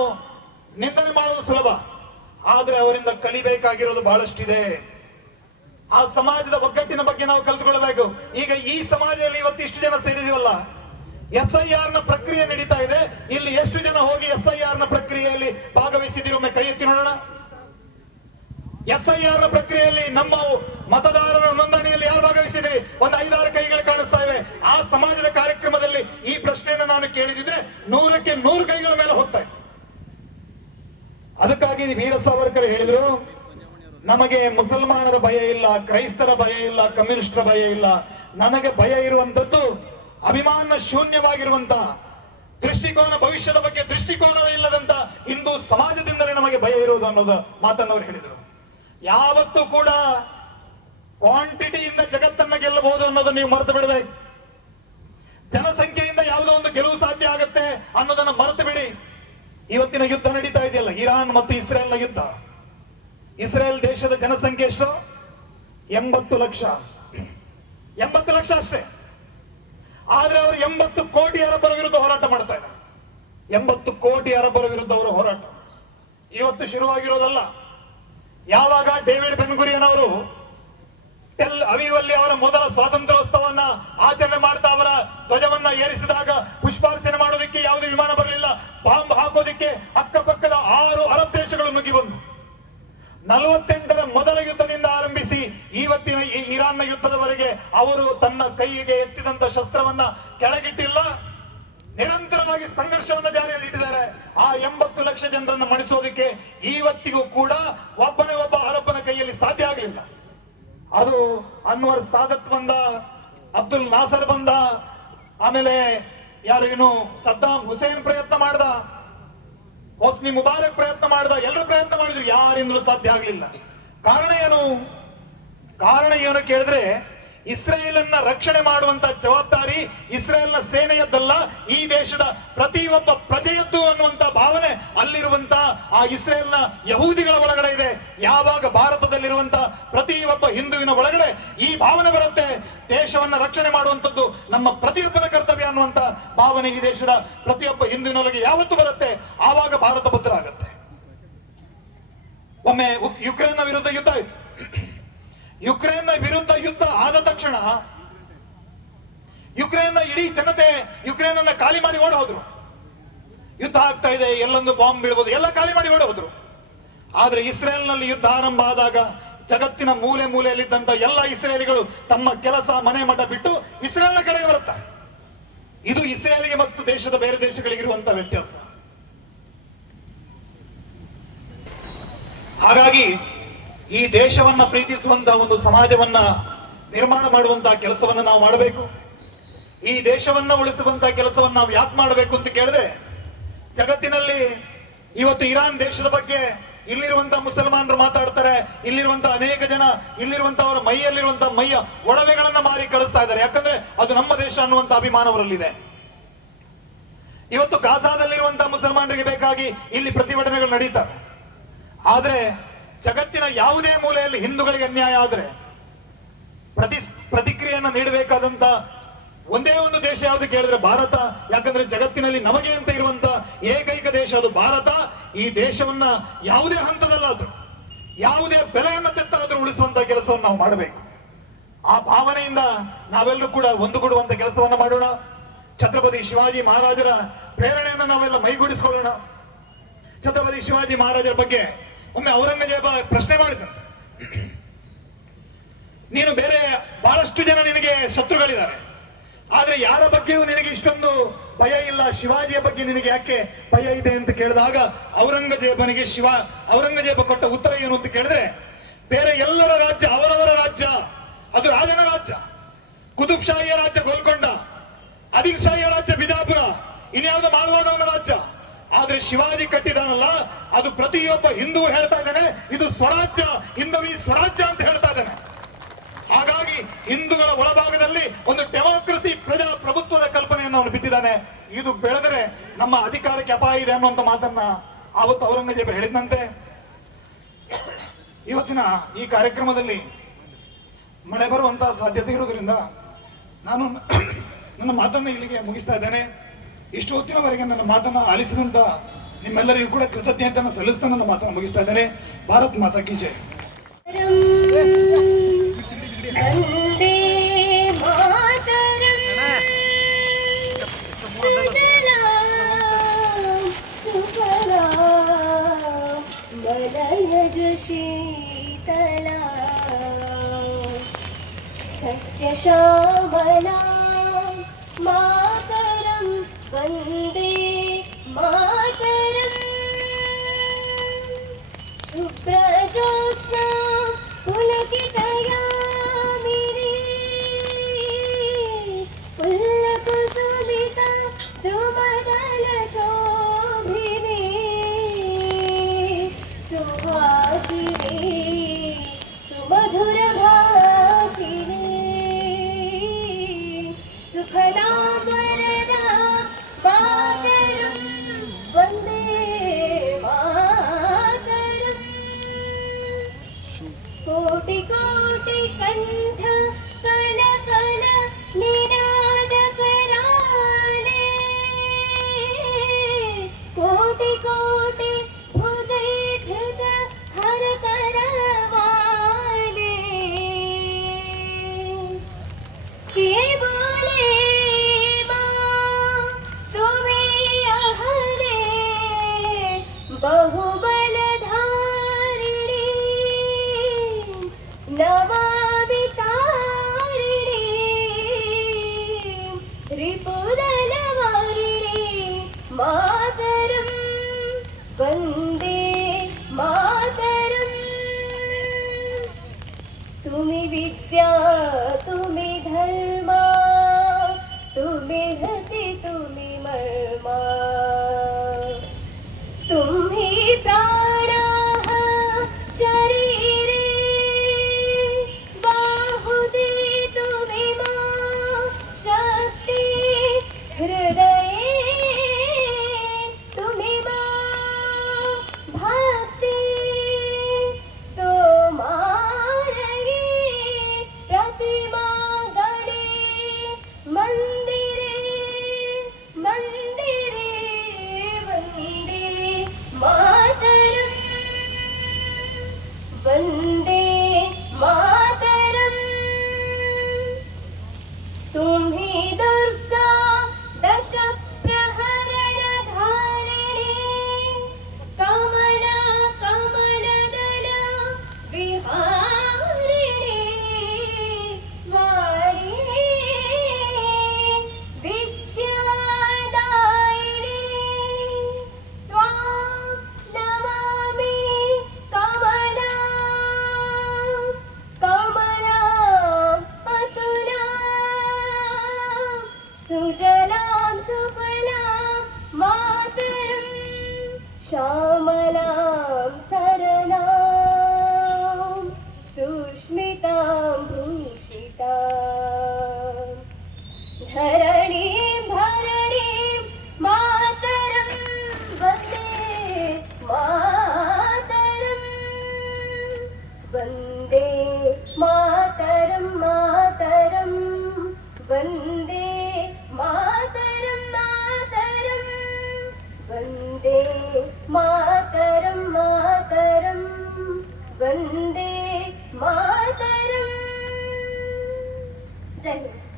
ನಿಂದನೆ ಮಾಡೋದು ಸುಲಭ, ಆದ್ರೆ ಅವರಿಂದ ಕಲಿಬೇಕಾಗಿರೋದು ಬಹಳಷ್ಟಿದೆ. ಆ ಸಮಾಜದ ಒಗ್ಗಟ್ಟಿನ ಬಗ್ಗೆ ನಾವು ಕಲಿತುಕೊಳ್ಬೇಕು. ಈಗ ಈ ಸಮಾಜದಲ್ಲಿ ಇವತ್ತು ಇಷ್ಟು ಜನ ಸೇರಿದೀವಲ್ಲ, SIR ನ ಪ್ರಕ್ರಿಯೆ ನಡೀತಾ ಇದೆ. ಇಲ್ಲಿ ಎಷ್ಟು ಜನ ಹೋಗಿ SIR ನ ಪ್ರಕ್ರಿಯೆಯಲ್ಲಿ ಭಾಗವಹಿಸಿದಿರೋ ಒಮ್ಮೆ ಕೈ ಎತ್ತಿ ನೋಡೋಣ. SIR ನ ಪ್ರಕ್ರಿಯೆಯಲ್ಲಿ ನಮ್ಮ ಮತದಾರರ ನೋಂದಣಿಯಲ್ಲಿ ಯಾರು ಭಾಗವಹಿಸಿದ್ರಿ? ಒಂದು 5-6 ಕೈಗಳು ಕಾಣಿಸ್ತಾ ಇವೆ. ಆ ಸಮಾಜದ ಕಾರ್ಯಕ್ರಮದಲ್ಲಿ ಈ ಪ್ರಶ್ನೆಯನ್ನು ನಾನು ಕೇಳಿದಿದ್ರೆ 100ಕ್ಕೆ 100 ಕೈಗಳ ಮೇಲೆ ಹೋಗ್ತಾ ಇತ್ತು. ಅದಕ್ಕಾಗಿ ವೀರ ಸಾವರ್ಕರ್ ಹೇಳಿದ್ರು, ನಮಗೆ ಮುಸಲ್ಮಾನರ ಭಯ ಇಲ್ಲ, ಕ್ರೈಸ್ತರ ಭಯ ಇಲ್ಲ, ಕಮ್ಯುನಿಸ್ಟರ ಭಯ ಇಲ್ಲ, ನನಗೆ ಭಯ ಇರುವಂತದ್ದು ಅಭಿಮಾನ ಶೂನ್ಯವಾಗಿರುವಂತ ದೃಷ್ಟಿಕೋನ, ಭವಿಷ್ಯದ ಬಗ್ಗೆ ದೃಷ್ಟಿಕೋನವೇ ಇಲ್ಲದಂತ ಹಿಂದೂ ಸಮಾಜದಿಂದಲೇ ನಮಗೆ ಭಯ ಇರುವುದು ಅನ್ನೋದು ಮಾತನ್ನು ಅವರು ಹೇಳಿದರು. ಯಾವತ್ತೂ ಕೂಡ ಕ್ವಾಂಟಿಟಿಯಿಂದ ಜಗತ್ತನ್ನ ಗೆಲ್ಲಬಹುದು ಅನ್ನೋದನ್ನ ನೀವು ಮರೆತು ಬಿಡಬೇಕು. ಜನಸಂಖ್ಯೆಯಿಂದ ಯಾವುದೋ ಒಂದು ಗೆಲುವು ಸಾಧ್ಯ ಆಗುತ್ತೆ ಅನ್ನೋದನ್ನ ಮರೆತು ಬಿಡಿ. ಇವತ್ತಿನ ಯುದ್ಧ ನಡೀತಾ ಇದೆಯಲ್ಲ, ಇರಾನ್ ಮತ್ತು ಇಸ್ರೇಲ್ನ ಯುದ್ಧ. ಇಸ್ರೇಲ್ ದೇಶದ ಜನಸಂಖ್ಯೆ ಎಷ್ಟು? 80 ಲಕ್ಷ. 80 ಲಕ್ಷ ಅಷ್ಟೇ. ಆದ್ರೆ ಅವರು 80 ಕೋಟಿ ಅರಬ್ಬರ ವಿರುದ್ಧ ಹೋರಾಟ ಮಾಡ್ತಾ ಇದ್ದಾರೆ. 80 ಕೋಟಿ ಅರಬ್ಬರ ವಿರುದ್ಧ ಅವರ ಹೋರಾಟ ಇವತ್ತು ಶುರುವಾಗಿರೋದಲ್ಲ. ಯಾವಾಗ ಡೇವಿಡ್ ಬೆನ್ ಗುರಿಯನ್ ಅವರು ಟೆಲ್ ಅವೀವಲ್ಲಿ ಅವರ ಮೊದಲ ಸ್ವಾತಂತ್ರ್ಯೋತ್ಸವವನ್ನ ಆಚರಣೆ ಮಾಡ್ತಾ ಅವರ ಧ್ವಜವನ್ನ ಏರಿಸಿದಾಗ ಪುಷ್ಪಾರ್ಚನೆ ಮಾಡೋದಕ್ಕೆ ಯಾವುದೇ ವಿಮಾನ ಬರಲಿಲ್ಲ. ಬಾಂಬ್ ಹಾಕೋದಿಕ್ಕೆ ಅಕ್ಕಪಕ್ಕದ 6 ಅರಬ್ ದೇಶಗಳು ನುಗ್ಗಿ ಬಂದು 48ರ ಮೊದಲ ಯುದ್ಧದಿಂದ ಆರಂಭಿಸಿ ಇವತ್ತಿನ ಇರಾನ್ನ ಯುದ್ಧದವರೆಗೆ ಅವರು ತನ್ನ ಕೈಗೆ ಎತ್ತಿದಂತ ಶಸ್ತ್ರವನ್ನ ಕೆಳಗಿಟ್ಟಿಲ್ಲ. ನಿರಂತರವಾಗಿ ಸಂಘರ್ಷವನ್ನ ಜಾರಿಯಲ್ಲಿ ಇಟ್ಟಿದ್ದಾರೆ. ಆ 80 ಲಕ್ಷ ಜನರನ್ನು ಮಣಿಸೋದಕ್ಕೆ ಇವತ್ತಿಗೂ ಕೂಡ ಒಬ್ಬನೇ ಒಬ್ಬ ಅರಬ್ಬನ ಕೈಯಲ್ಲಿ ಸಾಧ್ಯ ಆಗಲಿಲ್ಲ. ಅದು ಅನ್ವರ್ ಸಾದತ್ ಬಂದ, ಅಬ್ದುಲ್ ನಾಸರ್ ಬಂದ, ಆಮೇಲೆ ಯಾರು ಇನ್ನು ಸದ್ದಾಂ ಹುಸೇನ್ ಪ್ರಯತ್ನ ಮಾಡ್ದ, ಹೋಸ್ನಿ ಮುಬಾರಕ್ ಪ್ರಯತ್ನ ಮಾಡ್ದ, ಎಲ್ಲರೂ ಪ್ರಯತ್ನ ಮಾಡಿದ್ರು, ಯಾರಿಂದಲೂ ಸಾಧ್ಯ ಆಗಲಿಲ್ಲ. ಕಾರಣ ಏನು ಕೇಳಿದ್ರೆ, ಇಸ್ರೇಲನ್ನ ರಕ್ಷಣೆ ಮಾಡುವಂತ ಜವಾಬ್ದಾರಿ ಇಸ್ರೇಲ್ನ ಸೇನೆಯದ್ದಲ್ಲ, ಈ ದೇಶದ ಪ್ರತಿಯೊಬ್ಬ ಪ್ರಜೆಯದ್ದು ಅನ್ನುವಂತ ಭಾವನೆ ಅಲ್ಲಿರುವಂತ ಆ ಇಸ್ರೇಲ್ನ ಯಹೂದಿಗಳ ಒಳಗಡೆ ಇದೆ. ಯಾವಾಗ ಭಾರತದಲ್ಲಿರುವಂತ ಪ್ರತಿಯೊಬ್ಬ ಹಿಂದುವಿನ ಒಳಗಡೆ ಈ ಭಾವನೆ ಬರುತ್ತೆ, ದೇಶವನ್ನ ರಕ್ಷಣೆ ಮಾಡುವಂತದ್ದು ನಮ್ಮ ಪ್ರತಿಯೊಬ್ಬನ ಕರ್ತವ್ಯ ಅನ್ನುವಂತ ಭಾವನೆ ಈ ದೇಶದ ಪ್ರತಿಯೊಬ್ಬ ಹಿಂದುವಿನೊಳಗೆ ಯಾವತ್ತು ಬರುತ್ತೆ, ಆವಾಗ ಭಾರತ ಭದ್ರ ಆಗತ್ತೆ. ಒಮ್ಮೆ ಯುಕ್ರೇನ್ನ ವಿರುದ್ಧ ಯುದ್ಧ ಆಯ್ತು. ಯುಕ್ರೇನ್ನ ವಿರುದ್ಧ ಯುದ್ಧ ಆದ ತಕ್ಷಣ ಯುಕ್ರೇನ್ನ ಇಡೀ ಜನತೆ ಯುಕ್ರೇನನ್ನ ಖಾಲಿ ಮಾಡಿ ಓಡ ಹೋದ್ರು. ಯುದ್ಧ ಆಗ್ತಾ ಇದೆ, ಎಲ್ಲೊಂದು ಬಾಂಬ್ ಬೀಳ್ಬೋದು, ಎಲ್ಲ ಖಾಲಿ ಮಾಡಿ ಓಡ ಹೋದ್ರು. ಆದ್ರೆ ಇಸ್ರೇಲ್ನಲ್ಲಿ ಯುದ್ಧ ಆರಂಭ ಆದಾಗ ಜಗತ್ತಿನ ಮೂಲೆ ಮೂಲೆಯಲ್ಲಿದ್ದಂತ ಎಲ್ಲ ಇಸ್ರೇಲಿಗಳು ತಮ್ಮ ಕೆಲಸ, ಮನೆ ಮಠ ಬಿಟ್ಟು ಇಸ್ರೇಲ್ನ ಕಡೆಗೆ ಬರುತ್ತಾರೆ. ಇದು ಇಸ್ರೇಲಿಗೆ ಮತ್ತು ದೇಶದ ಬೇರೆ ದೇಶಗಳಿಗಿರುವಂತ ವ್ಯತ್ಯಾಸ. ಹಾಗಾಗಿ ಈ ದೇಶವನ್ನ ಪ್ರೀತಿಸುವಂತಹ ಒಂದು ಸಮಾಜವನ್ನ ನಿರ್ಮಾಣ ಮಾಡುವಂತಹ ಕೆಲಸವನ್ನ ನಾವು ಮಾಡಬೇಕು. ಈ ದೇಶವನ್ನ ಉಳಿಸುವಂತಹ ಕೆಲಸವನ್ನ ನಾವು ಯಾಕೆ ಮಾಡಬೇಕು ಅಂತ ಕೇಳಿದ್ರೆ, ಜಗತ್ತಿನಲ್ಲಿ ಇವತ್ತು ಇರಾನ್ ದೇಶದ ಬಗ್ಗೆ ಇಲ್ಲಿರುವಂತಹ ಮುಸಲ್ಮಾನರು ಮಾತಾಡ್ತಾರೆ. ಇಲ್ಲಿರುವಂತಹ ಅನೇಕ ಜನ ಇಲ್ಲಿರುವಂತಹವರ ಮೈಯಲ್ಲಿರುವಂತಹ ಮೈಯ ಒಡವೆಗಳನ್ನ ಮಾರಿ ಕಳಿಸ್ತಾ ಇದ್ದಾರೆ. ಯಾಕಂದ್ರೆ ಅದು ನಮ್ಮ ದೇಶ ಅನ್ನುವಂತ ಅಭಿಮಾನ ಅವರಲ್ಲಿದೆ. ಇವತ್ತು ಗಾಜಾದಲ್ಲಿರುವಂತಹ ಮುಸಲ್ಮಾನರಿಗೆ ಬೇಕಾಗಿ ಇಲ್ಲಿ ಪ್ರತಿಭಟನೆಗಳು ನಡೀತವೆ. ಆದ್ರೆ ಜಗತ್ತಿನ ಯಾವುದೇ ಮೂಲೆಯಲ್ಲಿ ಹಿಂದೂಗಳಿಗೆ ಅನ್ಯಾಯ ಆದ್ರೆ ಪ್ರತಿಕ್ರಿಯೆಯನ್ನು ನೀಡಬೇಕಾದಂತ ಒಂದೇ ಒಂದು ದೇಶ ಯಾವುದು ಕೇಳಿದ್ರೆ ಭಾರತ. ಯಾಕಂದ್ರೆ ಜಗತ್ತಿನಲ್ಲಿ ನಮಗೆ ಅಂತ ಇರುವಂತ ಏಕೈಕ ದೇಶ ಅದು ಭಾರತ. ಈ ದೇಶವನ್ನ ಯಾವುದೇ ಹಂತದಲ್ಲಾದ್ರೂ, ಯಾವುದೇ ಬೆಲೆಯನ್ನು ತೆತ್ತಾದ್ರೂ ಉಳಿಸುವಂತ ಕೆಲಸವನ್ನು ನಾವು ಮಾಡಬೇಕು. ಆ ಭಾವನೆಯಿಂದ ನಾವೆಲ್ಲರೂ ಕೂಡ ಒಂದುಗೂಡುವಂತ ಕೆಲಸವನ್ನ ಮಾಡೋಣ. ಛತ್ರಪತಿ ಶಿವಾಜಿ ಮಹಾರಾಜರ ಪ್ರೇರಣೆಯನ್ನು ನಾವೆಲ್ಲ ಮೈಗೂಡಿಸಿಕೊಳ್ಳೋಣ. ಛತ್ರಪತಿ ಶಿವಾಜಿ ಮಹಾರಾಜರ ಬಗ್ಗೆ ಒಮ್ಮೆ ಔರಂಗಜೇಬ ಪ್ರಶ್ನೆ ಮಾಡಿದ, ನೀನು ಬೇರೆ ಬಹಳಷ್ಟು ಜನ ನಿನಗೆ ಶತ್ರುಗಳಿದ್ದಾರೆ, ಆದ್ರೆ ಯಾರ ಬಗ್ಗೆಯೂ ನಿನಗೆ ಇಷ್ಟೊಂದು ಭಯ ಇಲ್ಲ, ಶಿವಾಜಿಯ ಬಗ್ಗೆ ನಿನಗೆ ಯಾಕೆ ಭಯ ಇದೆ ಅಂತ ಕೇಳಿದಾಗ ಔರಂಗಜೇಬ ಕೊಟ್ಟ ಉತ್ತರ ಏನು ಅಂತ ಕೇಳಿದ್ರೆ, ಬೇರೆ ಎಲ್ಲರ ರಾಜ್ಯ ಅವರವರ ರಾಜ್ಯ, ಅದು ರಾಜನ ರಾಜ್ಯ. ಕುತುಬ್ ಶಾಹಿಯ ರಾಜ್ಯ ಗೋಲ್ಕೊಂಡ, ಆದಿಲ್ ಶಾಹಿಯ ರಾಜ್ಯ ಬಿಜಾಪುರ, ಇನ್ಯಾವುದೋ ಮಾಲ್ವಾದವನ ರಾಜ್ಯ. ಆದ್ರೆ ಶಿವಾಜಿ ಕಟ್ಟಿದಾನಲ್ಲ, ಅದು ಪ್ರತಿಯೊಬ್ಬ ಹಿಂದೂ ಹೇಳ್ತಾ ಇದ್ದಾನೆ, ಇದು ಸ್ವರಾಜ್ಯ, ಹಿಂದವಿ ಸ್ವರಾಜ್ಯ ಅಂತ ಹೇಳ್ತಾ ಇದ್ದಾನೆ. ಹಾಗಾಗಿ ಹಿಂದೂಗಳ ಒಳಭಾಗದಲ್ಲಿ ಒಂದು ಡೆಮೋಕ್ರಸಿ, ಪ್ರಜಾಪ್ರಭುತ್ವದ ಕಲ್ಪನೆಯನ್ನು ಅವನು ಬಿತ್ತಿದ್ದಾನೆ. ಇದು ಬೆಳೆದರೆ ನಮ್ಮ ಅಧಿಕಾರಕ್ಕೆ ಅಪಾಯ ಇದೆ ಅನ್ನುವಂತ ಮಾತನ್ನ ಆವತ್ತು ಔರಂಗಜೇಬ ಹೇಳಿದಂತೆ. ಇವತ್ತಿನ ಈ ಕಾರ್ಯಕ್ರಮದಲ್ಲಿ ಮಳೆ ಬರುವಂತಹ ಸಾಧ್ಯತೆ ಇರುವುದರಿಂದ ನಾನು ನನ್ನ ಮಾತನ್ನು ಇಲ್ಲಿಗೆ ಮುಗಿಸ್ತಾ ಇದ್ದೇನೆ. ಇಷ್ಟು ಹೊತ್ತಿನವರೆಗೆ ನನ್ನ ಮಾತನ್ನ ಆಲಿಸಿದಂತ ನಿಮ್ಮೆಲ್ಲರಿಗೂ ಕೂಡ ಕೃತಜ್ಞತೆಯನ್ನು ಸಲ್ಲಿಸ್ತಾ ನನ್ನ ಮಾತನ್ನು ಮುಗಿಸ್ತಾ ಇದ್ದೇನೆ. ಭಾರತ್ ಮಾತಾ ಕಿ ಜೈ. ವಂದೇ ಮಾತರಂ ಸುಫಲಾಂ ಮಲಯಜ ಶೀತಲಾಂ ಸತ್ಯಶ್ಯಾಮಲಾಂ ಮಾತರಂ ವಂದೇ ಮಾತರಂ ಶುಭ್ರಜ್ಯೋತ್ಸ್ನಾ ಪುಲಕಿತಯಾಮಿನಿ ಪುಲ್ಲಕುಸುಮಿತಾ ಸುಮದಲ ಶೋಭಿನಿ ಸುಹಾಸಿನಿ ಸುಮಧುರ ಭಾಷಿಣಿ ಸುಫಲಾವರದಾ ಮಾತರಂ ವಂದೇ ಮಾತರಂ ಕೋಟಿ ಕೋಟಿ ಕಂಠ ಕಲ ಕಲ ನಿನಾದ ಕರಾಲೆ ಕೋಟಿ ಕೋಟಿ ಭುಜೈಧೃತ ಹರ ಕರವಾಲೆ ಕೆ ಬೋಲೆ ಮಾं तुम्हें अहले बहुबलधारिणी नमामि तारिणी रिपुदलवारिणी मातरं वन्दे मातरं तुमि विद्या तुमि धर्मा तुमि हति तुमि मर्मा तुम्हि प्राणाः शरीरे बाहुदे तुमि मा शक्ति हृदये तुमि मा भक्ति तोमारये प्रतिमा गणे मंदिरे मंदिरे वन्दे मातरं वन्दे मातरं तुम्हि दुर्गा दश प्रहरण धारिणी कमला कमलदल विहारिणी वाणी विद्यादायिनी त्वां नमामि कमलां कमलां अतुलां सुजलां सुफलां मातरं श्यामलां सरलां सुष्मितां भूषितां धरणीं भरणीं मातरं वन्दे मातरं वन्दे मातरं मातरं वन्दे मातरं मातरं वन्दे मातरं मातरं वन्दे मातरम् ಜೈ ಹಿಂದ್.